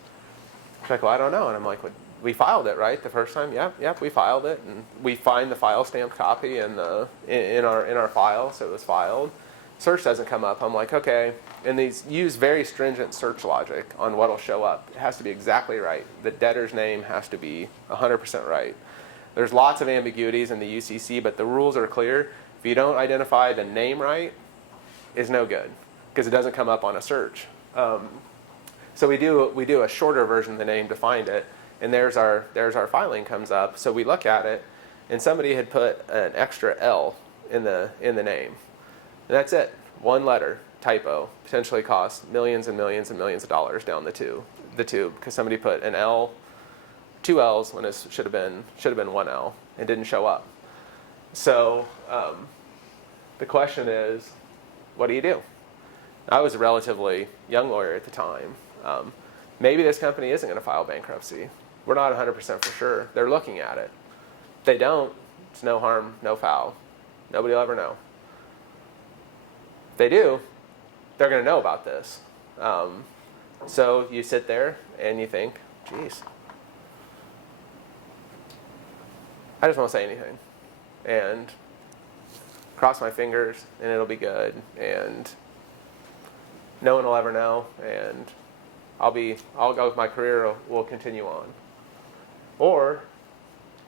She's like, well, I don't know. And I'm like, well, we filed it, right, the first time? Yep, we filed it, and we find the file stamped copy in our file, so it was filed. Search doesn't come up. I'm like, okay. And these use very stringent search logic on what'll show up. It has to be exactly right. The debtor's name has to be 100% right. There's lots of ambiguities in the UCC, but the rules are clear. If you don't identify the name right, it's no good, because it doesn't come up on a search. So we do a shorter version of the name to find it, and there's our filing comes up. So we look at it, and somebody had put an extra L in the name. And that's it. One letter, typo, potentially cost millions and millions and millions of dollars down the tube, because somebody put an L, two L's when it should have been one L, and didn't show up. So the question is, what do you do? I was a relatively young lawyer at the time. Maybe this company isn't going to file bankruptcy. We're not 100% for sure. They're looking at it. If they don't, it's no harm, no foul. Nobody will ever know. If they do, they're going to know about this. So you sit there and you think, geez, I just won't say anything, and cross my fingers, and it'll be good, and no one will ever know, and I'll go with my career will continue on. Or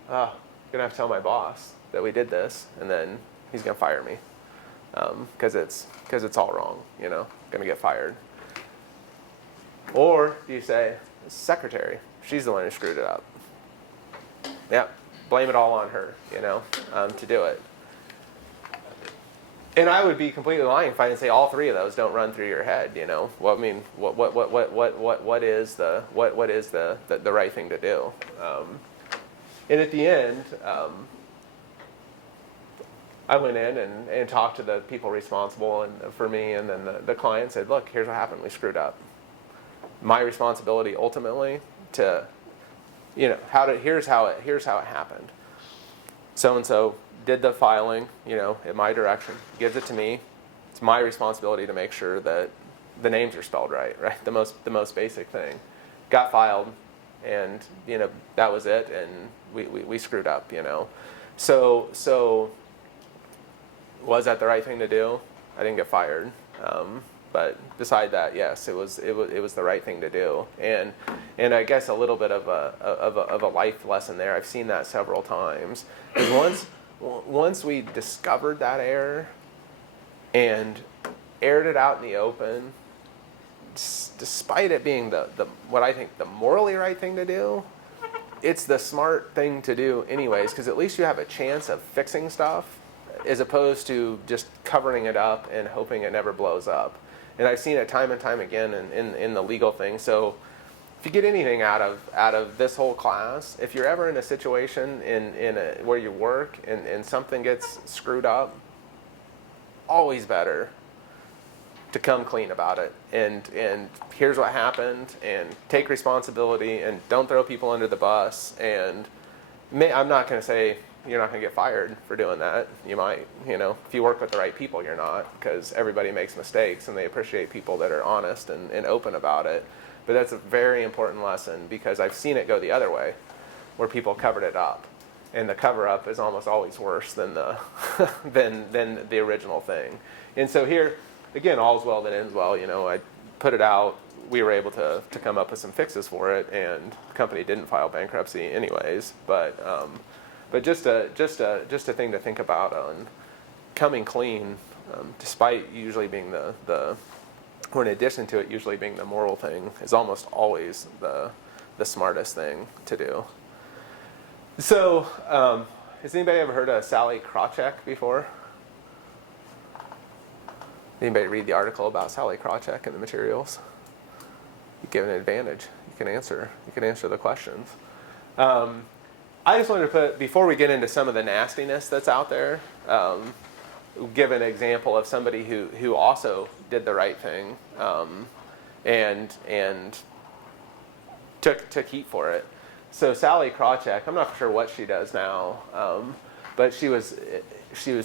I'm gonna have to tell my boss that we did this, and then he's gonna fire me because it's all wrong, gonna get fired. Or do you say, secretary, she's the one who screwed it up. Yeah. Blame it all on her, to do it. And I would be completely lying if I didn't say all three of those don't run through your head, Well, I mean, what is the right thing to do? And at the end, I went in and talked to the people responsible for me, and then the client said, look, here's what happened. We screwed up. My responsibility ultimately to here's how it happened. So and so did the filing, in my direction, gives it to me. It's my responsibility to make sure that the names are spelled right? The most basic thing. Got filed, and that was it, and we screwed up, So was that the right thing to do? I didn't get fired. But beside that, yes, it was the right thing to do, and I guess a little bit of a life lesson there. I've seen that several times. Because once we discovered that error and aired it out in the open, despite it being what I think the morally right thing to do, it's the smart thing to do anyways, because at least you have a chance of fixing stuff as opposed to just covering it up and hoping it never blows up. And I've seen it time and time again in the legal thing. So if you get anything out of this whole class, if you're ever in a situation where you work and something gets screwed up, always better to come clean about it. And here's what happened, and take responsibility, and don't throw people under the bus. And I'm not going to say you're not going to get fired for doing that. You might, if you work with the right people, you're not, because everybody makes mistakes and they appreciate people that are honest and open about it. But that's a very important lesson, because I've seen it go the other way, where people covered it up. And the cover-up is almost always worse than the than the original thing. And so here, again, all's well that ends well. I put it out. We were able to come up with some fixes for it, and the company didn't file bankruptcy anyways. But just a thing to think about on coming clean, despite usually being or in addition to it usually being the moral thing, is almost always the smartest thing to do. So, has anybody ever heard of Sally Krawcheck before? Anybody read the article about Sally Krawcheck in the materials? You give an advantage. You can answer the questions. I just wanted to put, before we get into some of the nastiness that's out there, give an example of somebody who also did the right thing and took heat for it. So Sally Krawcheck, I'm not sure what she does now, but she was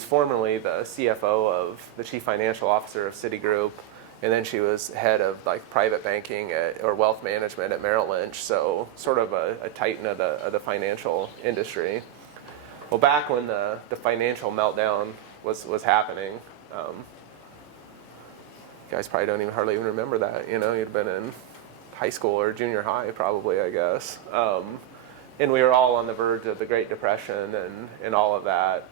formerly the CFO of the Chief Financial Officer of Citigroup, and then she was head of private banking or wealth management at Merrill Lynch. So sort of a titan of the financial industry. Well, back when the financial meltdown was happening, you guys probably don't hardly even remember that. You'd been in high school or junior high probably, I guess. And we were all on the verge of the Great Depression and all of that.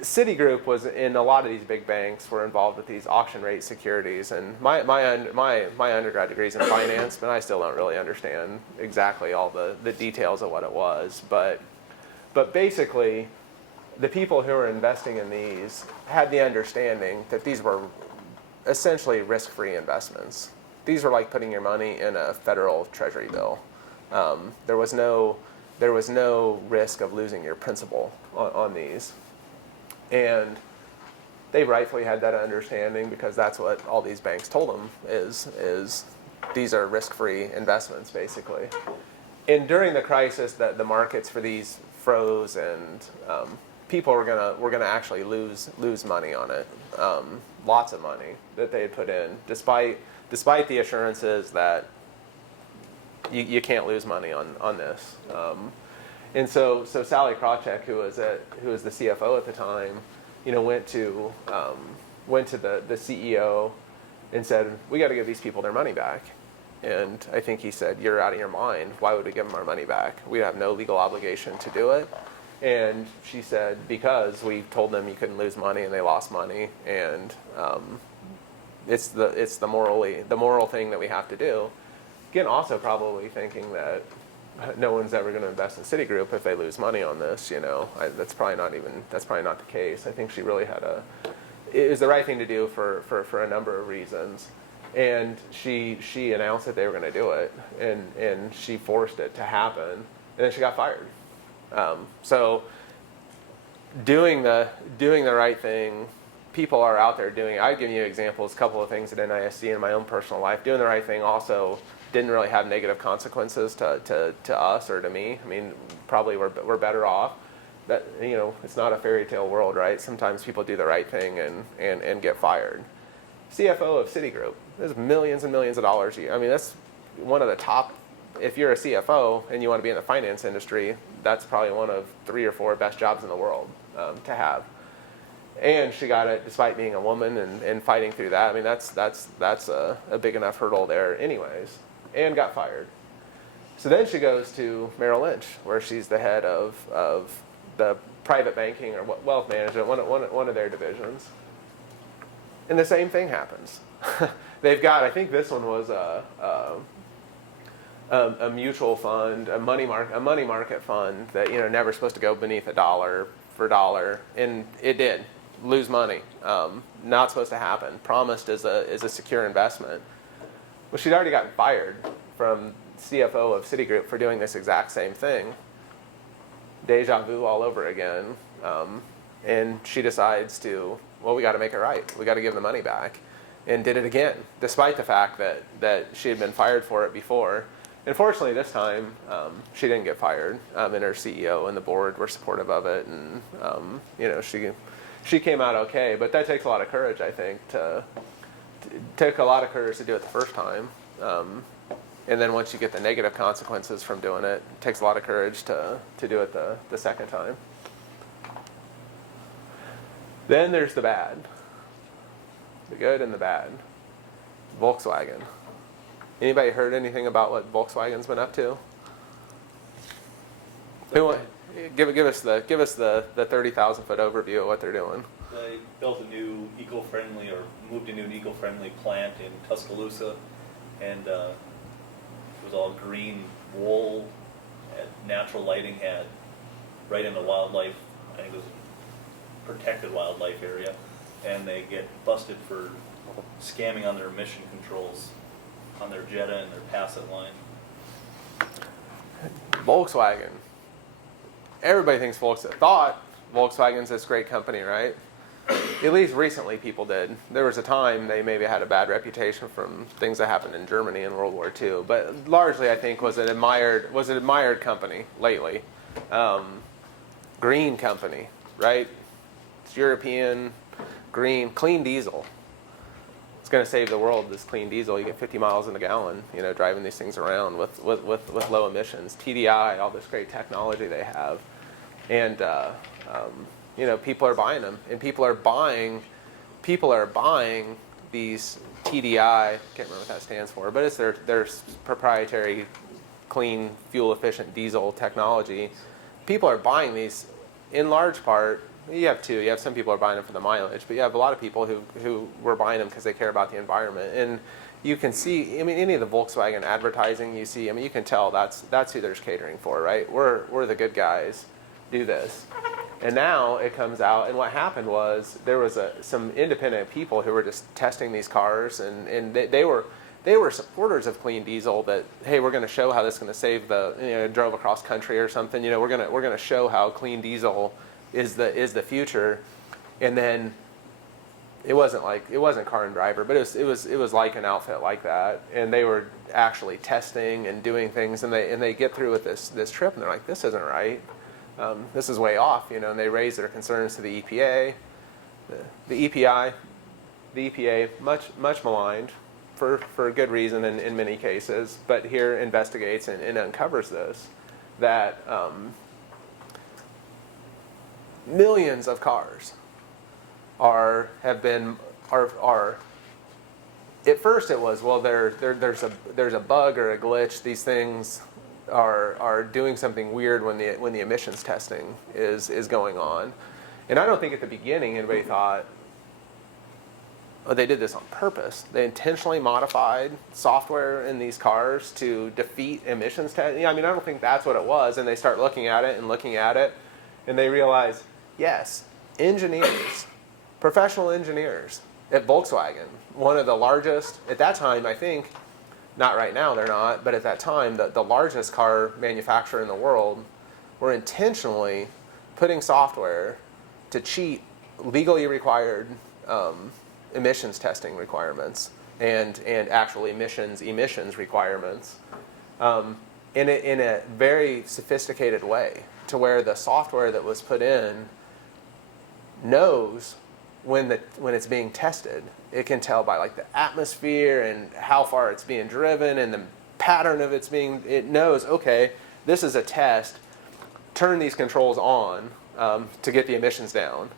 Citigroup was in a lot of these big banks were involved with these auction rate securities. And my undergrad degree is in finance, but I still don't really understand exactly all the details of what it was. But basically, the people who were investing in these had the understanding that these were essentially risk-free investments. These were like putting your money in a federal treasury bill. There was no risk of losing your principal on these. And they rightfully had that understanding, because that's what all these banks told them is these are risk-free investments, basically. And during the crisis, the markets for these froze, and people were gonna actually lose money on it, lots of money that they had put in, despite the assurances that you can't lose money on this. And so Sally Krawcheck, who was the CFO at the time, went to the CEO and said, "We got to give these people their money back." And I think he said, "You're out of your mind. Why would we give them our money back? We have no legal obligation to do it." And she said, "Because we told them you couldn't lose money, and they lost money, and it's the moral thing that we have to do." Again, also probably thinking that no one's ever going to invest in Citigroup if they lose money on this. That's probably not the case. I think she really it was the right thing to do for a number of reasons. And she announced that they were going to do it, and she forced it to happen, and then she got fired. So doing the right thing, people are out there doing it. I've given you examples, a couple of things at NISC in my own personal life. Doing the right thing also didn't really have negative consequences to us or to me. I mean, probably we're better off. But it's not a fairy tale world, right? Sometimes people do the right thing and get fired. CFO of Citigroup, there's millions and millions of dollars. I mean, that's one of the top. If you're a CFO and you want to be in the finance industry, that's probably one of 3 or 4 best jobs in the world to have. And she got it despite being a woman and fighting through that. I mean, that's a big enough hurdle there anyways, and got fired. So then she goes to Merrill Lynch, where she's the head of the private banking or wealth management, one of their divisions. And the same thing happens. They've got, I think this one was a a mutual fund, a money market fund that never supposed to go beneath $1 for $1, and it did lose money. Not supposed to happen. Promised as a secure investment. Well, she'd already gotten fired from CFO of Citigroup for doing this exact same thing. Deja vu all over again. And she decides we got to make it right. We got to give the money back. And did it again, despite the fact that she had been fired for it before. Unfortunately, this time, she didn't get fired, and her CEO and the board were supportive of it, and she came out okay. But that takes a lot of courage, I think, took a lot of courage to do it the first time. And then once you get the negative consequences from doing it, it takes a lot of courage to do it the second time. Then there's the bad. The good and the bad. Volkswagen. Anybody heard anything about what Volkswagen's been up to? Give us the 30,000-foot overview of what they're doing. They built a new eco-friendly, or moved a new eco-friendly plant in Tuscaloosa, and it was all green wool, had natural lighting, had right in the wildlife, I think it was protected wildlife area, and they get busted for scamming on their emission controls on their Jetta and their Passat line. Volkswagen. Everybody thinks Volkswagen's this great company, right? At least recently people did. There was a time they maybe had a bad reputation from things that happened in Germany in World War II, but largely I think was an admired company lately. Green company, right? It's European, green, clean diesel. It's going to save the world, this clean diesel. You get 50 miles in a gallon, driving these things around with low emissions. TDI, all this great technology they have. And, people are buying them. And people are buying these TDI, I can't remember what that stands for, but it's their proprietary clean, fuel-efficient diesel technology. People are buying these in large part. You have two. You have some people who are buying them for the mileage, but you have a lot of people who were buying them because they care about the environment. And you can see, any of the Volkswagen advertising you see, you can tell that's who they're catering for, right? We're the good guys. Do this. And now it comes out, and what happened was there was some independent people who were just testing these cars, and they were supporters of clean diesel. That, hey, we're going to show how this is going to save drove across country or something. We're going to show how clean diesel is the future. And then it wasn't Car and Driver, but it was like an outfit like that, and they were actually testing and doing things, and they get through with this trip, and they're like, this isn't right. This is way off, and they raise their concerns to the EPA. The EPA, much maligned for good reason in many cases, but here investigates and uncovers this, that millions of cars are at first it was, well, there's a bug or a glitch. These things are doing something weird when the emissions testing is going on. And I don't think at the beginning anybody thought, oh, they did this on purpose. They intentionally modified software in these cars to defeat emissions testing. I don't think that's what it was. And they start looking at it, and they realize, yes, engineers, professional engineers at Volkswagen, one of the largest, at that time, I think, not right now, they're not, but at that time, the largest car manufacturer in the world, were intentionally putting software to cheat legally required emissions testing requirements and actual emissions requirements in a very sophisticated way, to where the software that was put in knows when it's being tested. It can tell by the atmosphere and how far it's being driven and the pattern of it knows, okay, this is a test, turn these controls on to get the emissions down.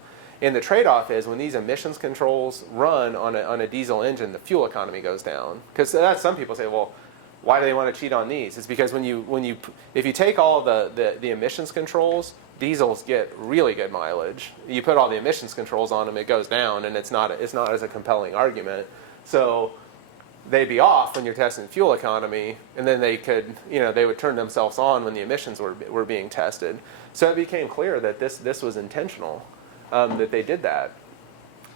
And the trade-off is, when these emissions controls run on a diesel engine, the fuel economy goes down. Because that's, some people say, well, why do they want to cheat on these? It's because if you take all the emissions controls, diesels get really good mileage. You put all the emissions controls on them, it goes down, and it's not as a compelling argument. So they'd be off when you're testing fuel economy, and then they could, they would turn themselves on when the emissions were being tested. So it became clear that this was intentional, that they did that.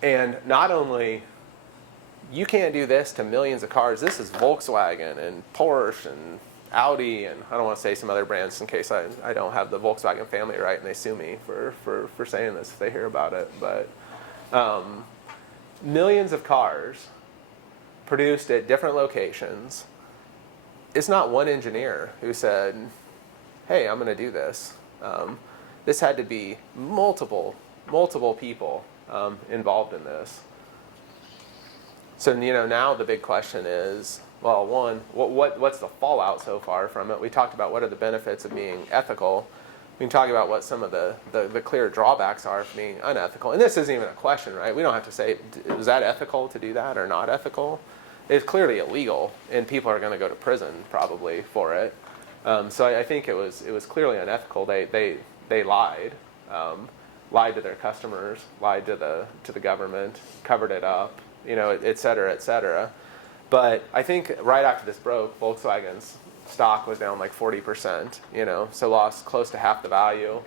And not only, you can't do this to millions of cars. This is Volkswagen and Porsche and Audi, and I don't want to say some other brands in case I don't have the Volkswagen family right and they sue me for saying this if they hear about it. But millions of cars produced at different locations. It's not one engineer who said, hey, I'm going to do this. This had to be multiple people involved in this. So, now the big question is, well, one, what's the fallout so far from it? We talked about what are the benefits of being ethical. We can talk about what some of the clear drawbacks are of being unethical. And this isn't even a question, right? We don't have to say, is that ethical to do that or not ethical? It's clearly illegal, and people are going to go to prison probably for it. So I think it was clearly unethical. They lied, lied to their customers, lied to the government, covered it up, et cetera, et cetera. But I think right after this broke, Volkswagen's stock was down like 40%, so lost close to half the value.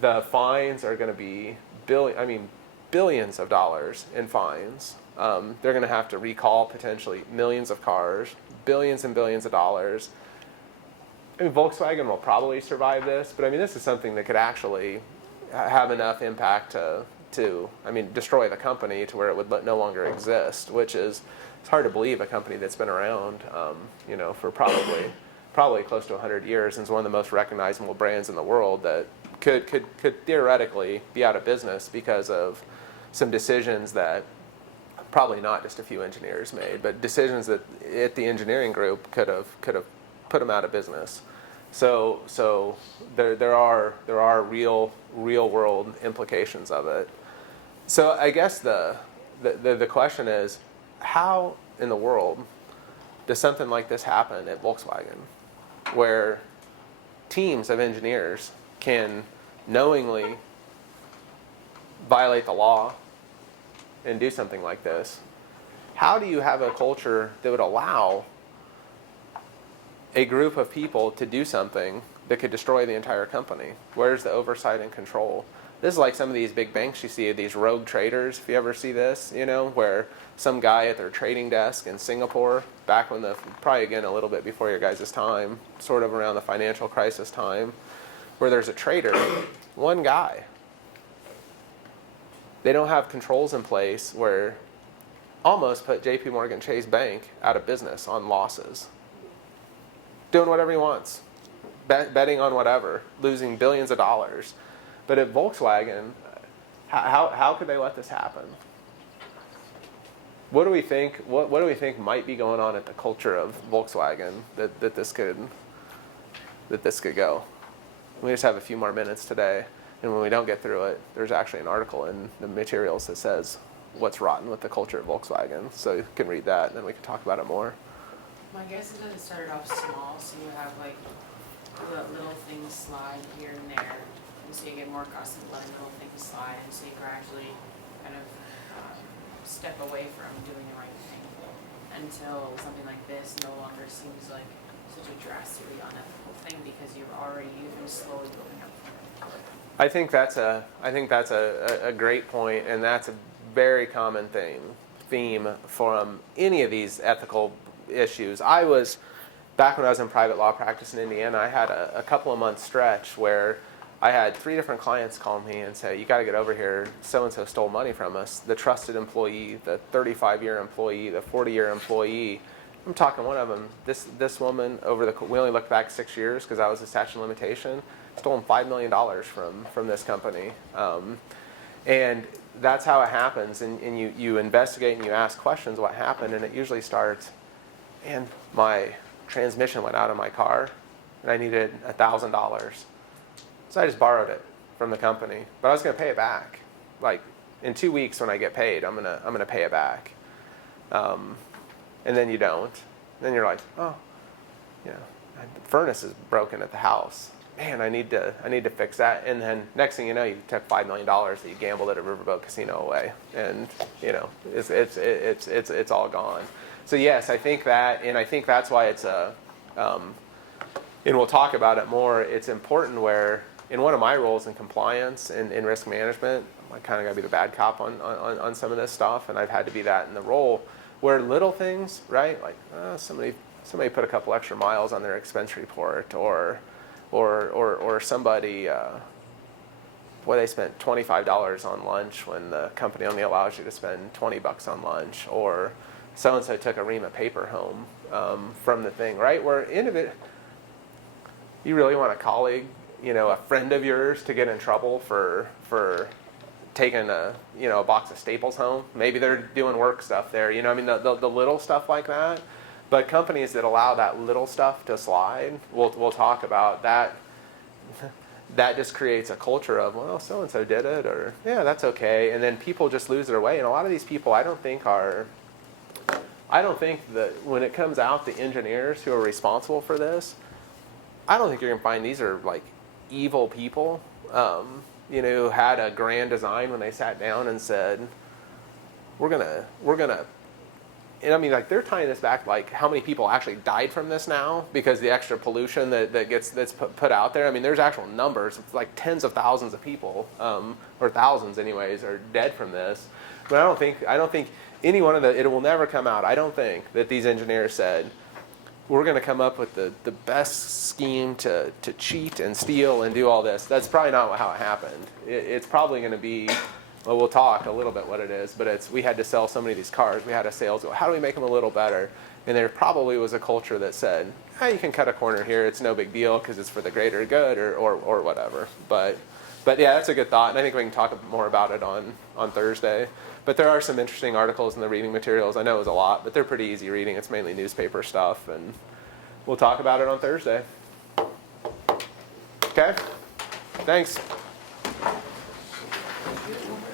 The fines are going to be billions of dollars in fines. They're going to have to recall potentially millions of cars, billions and billions of dollars. Volkswagen will probably survive this, but this is something that could actually have enough impact to destroy the company to where it would no longer exist, which is, it's hard to believe a company that's been around, for probably close to 100 years and is one of the most recognizable brands in the world that could theoretically be out of business because of some decisions that probably not just a few engineers made, but decisions that at the engineering group could have put them out of business. So there are real world implications of it. So I guess the question is, how in the world does something like this happen at Volkswagen, where teams of engineers can knowingly violate the law and do something like this? How do you have a culture that would allow a group of people to do something that could destroy the entire company? Where's the oversight and control? This is like some of these big banks you see, these rogue traders, if you ever see this, where some guy at their trading desk in Singapore, back when probably again a little bit before your guys' time, sort of around the financial crisis time, where there's a trader, one guy. They don't have controls in place where almost put JP Morgan Chase Bank out of business on losses. Doing whatever he wants, betting on whatever, losing billions of dollars. But at Volkswagen, how could they let this happen? What do we think? What do we think might be going on at the culture of Volkswagen that this could go? We just have a few more minutes today, and when we don't get through it, there's actually an article in the materials that says what's rotten with the culture of Volkswagen. So you can read that, and then we can talk about it more. My guess is that it started off small, so you have like little things slide here and there, and so you get more accustomed to letting little things slide, and so you gradually kind of step away from doing the right thing until something like this no longer seems like such a drastically unethical thing because you've been slowly building up from it. I think that's a great point, and that's a very common theme from any of these ethical issues. Back when I was in private law practice in Indiana, I had a couple of months stretch where I had 3 different clients call me and say, you got to get over here, so-and-so stole money from us. The trusted employee, the 35-year employee, the 40-year employee. I'm talking one of them, this woman, we only looked back 6 years because that was the statute of limitation, stolen $5 million from this company. And that's how it happens, and you investigate and you ask questions what happened, and it usually starts, and my transmission went out of my car, and I needed $1,000. So I just borrowed it from the company, but I was going to pay it back. Like in 2 weeks when I get paid, I'm gonna pay it back. And then you don't. Then you're like, oh, the furnace is broken at the house. Man, I need to fix that. And then next thing you know, you took $5 million that you gambled at a riverboat casino away, and it's all gone. yes, I think that, and I think that's why it's a, and we'll talk about it more, it's important where, in one of my roles in compliance and in risk management, I kind of got to be the bad cop on some of this stuff, and I've had to be that in the role, where little things, right, like somebody put a couple extra miles on their expense report, or somebody, they spent $25 on lunch when the company only allows you to spend $20 on lunch, or so-and-so took a ream of paper home from the thing, right, where you really want a colleague, a friend of yours to get in trouble for taking a box of Staples home. Maybe they're doing work stuff there. The little stuff like that. But companies that allow that little stuff to slide, we'll talk about that. That just creates a culture of, well, so and so did it, or yeah, that's okay. And then people just lose their way. And a lot of these people, I don't think that when it comes out, the engineers who are responsible for this, I don't think you're gonna find these are like evil people, who had a grand design when they sat down and said, we're gonna, and I mean, like, they're tying this back, like, how many people actually died from this now because the extra pollution that's put out there. I mean, there's actual numbers, it's like tens of thousands of people, or thousands anyways, are dead from this. But I don't think any one of it will never come out. I don't think that these engineers said, we're going to come up with the best scheme to cheat and steal and do all this. That's probably not how it happened. It's probably going to be, well, we'll talk a little bit what it is, but we had to sell so many of these cars. We had a sales goal. How do we make them a little better? And there probably was a culture that said, you can cut a corner here. It's no big deal because it's for the greater good or whatever. But yeah, that's a good thought. And I think we can talk more about it on Thursday. But there are some interesting articles in the reading materials. I know it was a lot, but they're pretty easy reading. It's mainly newspaper stuff, and we'll talk about it on Thursday. Okay? Thanks.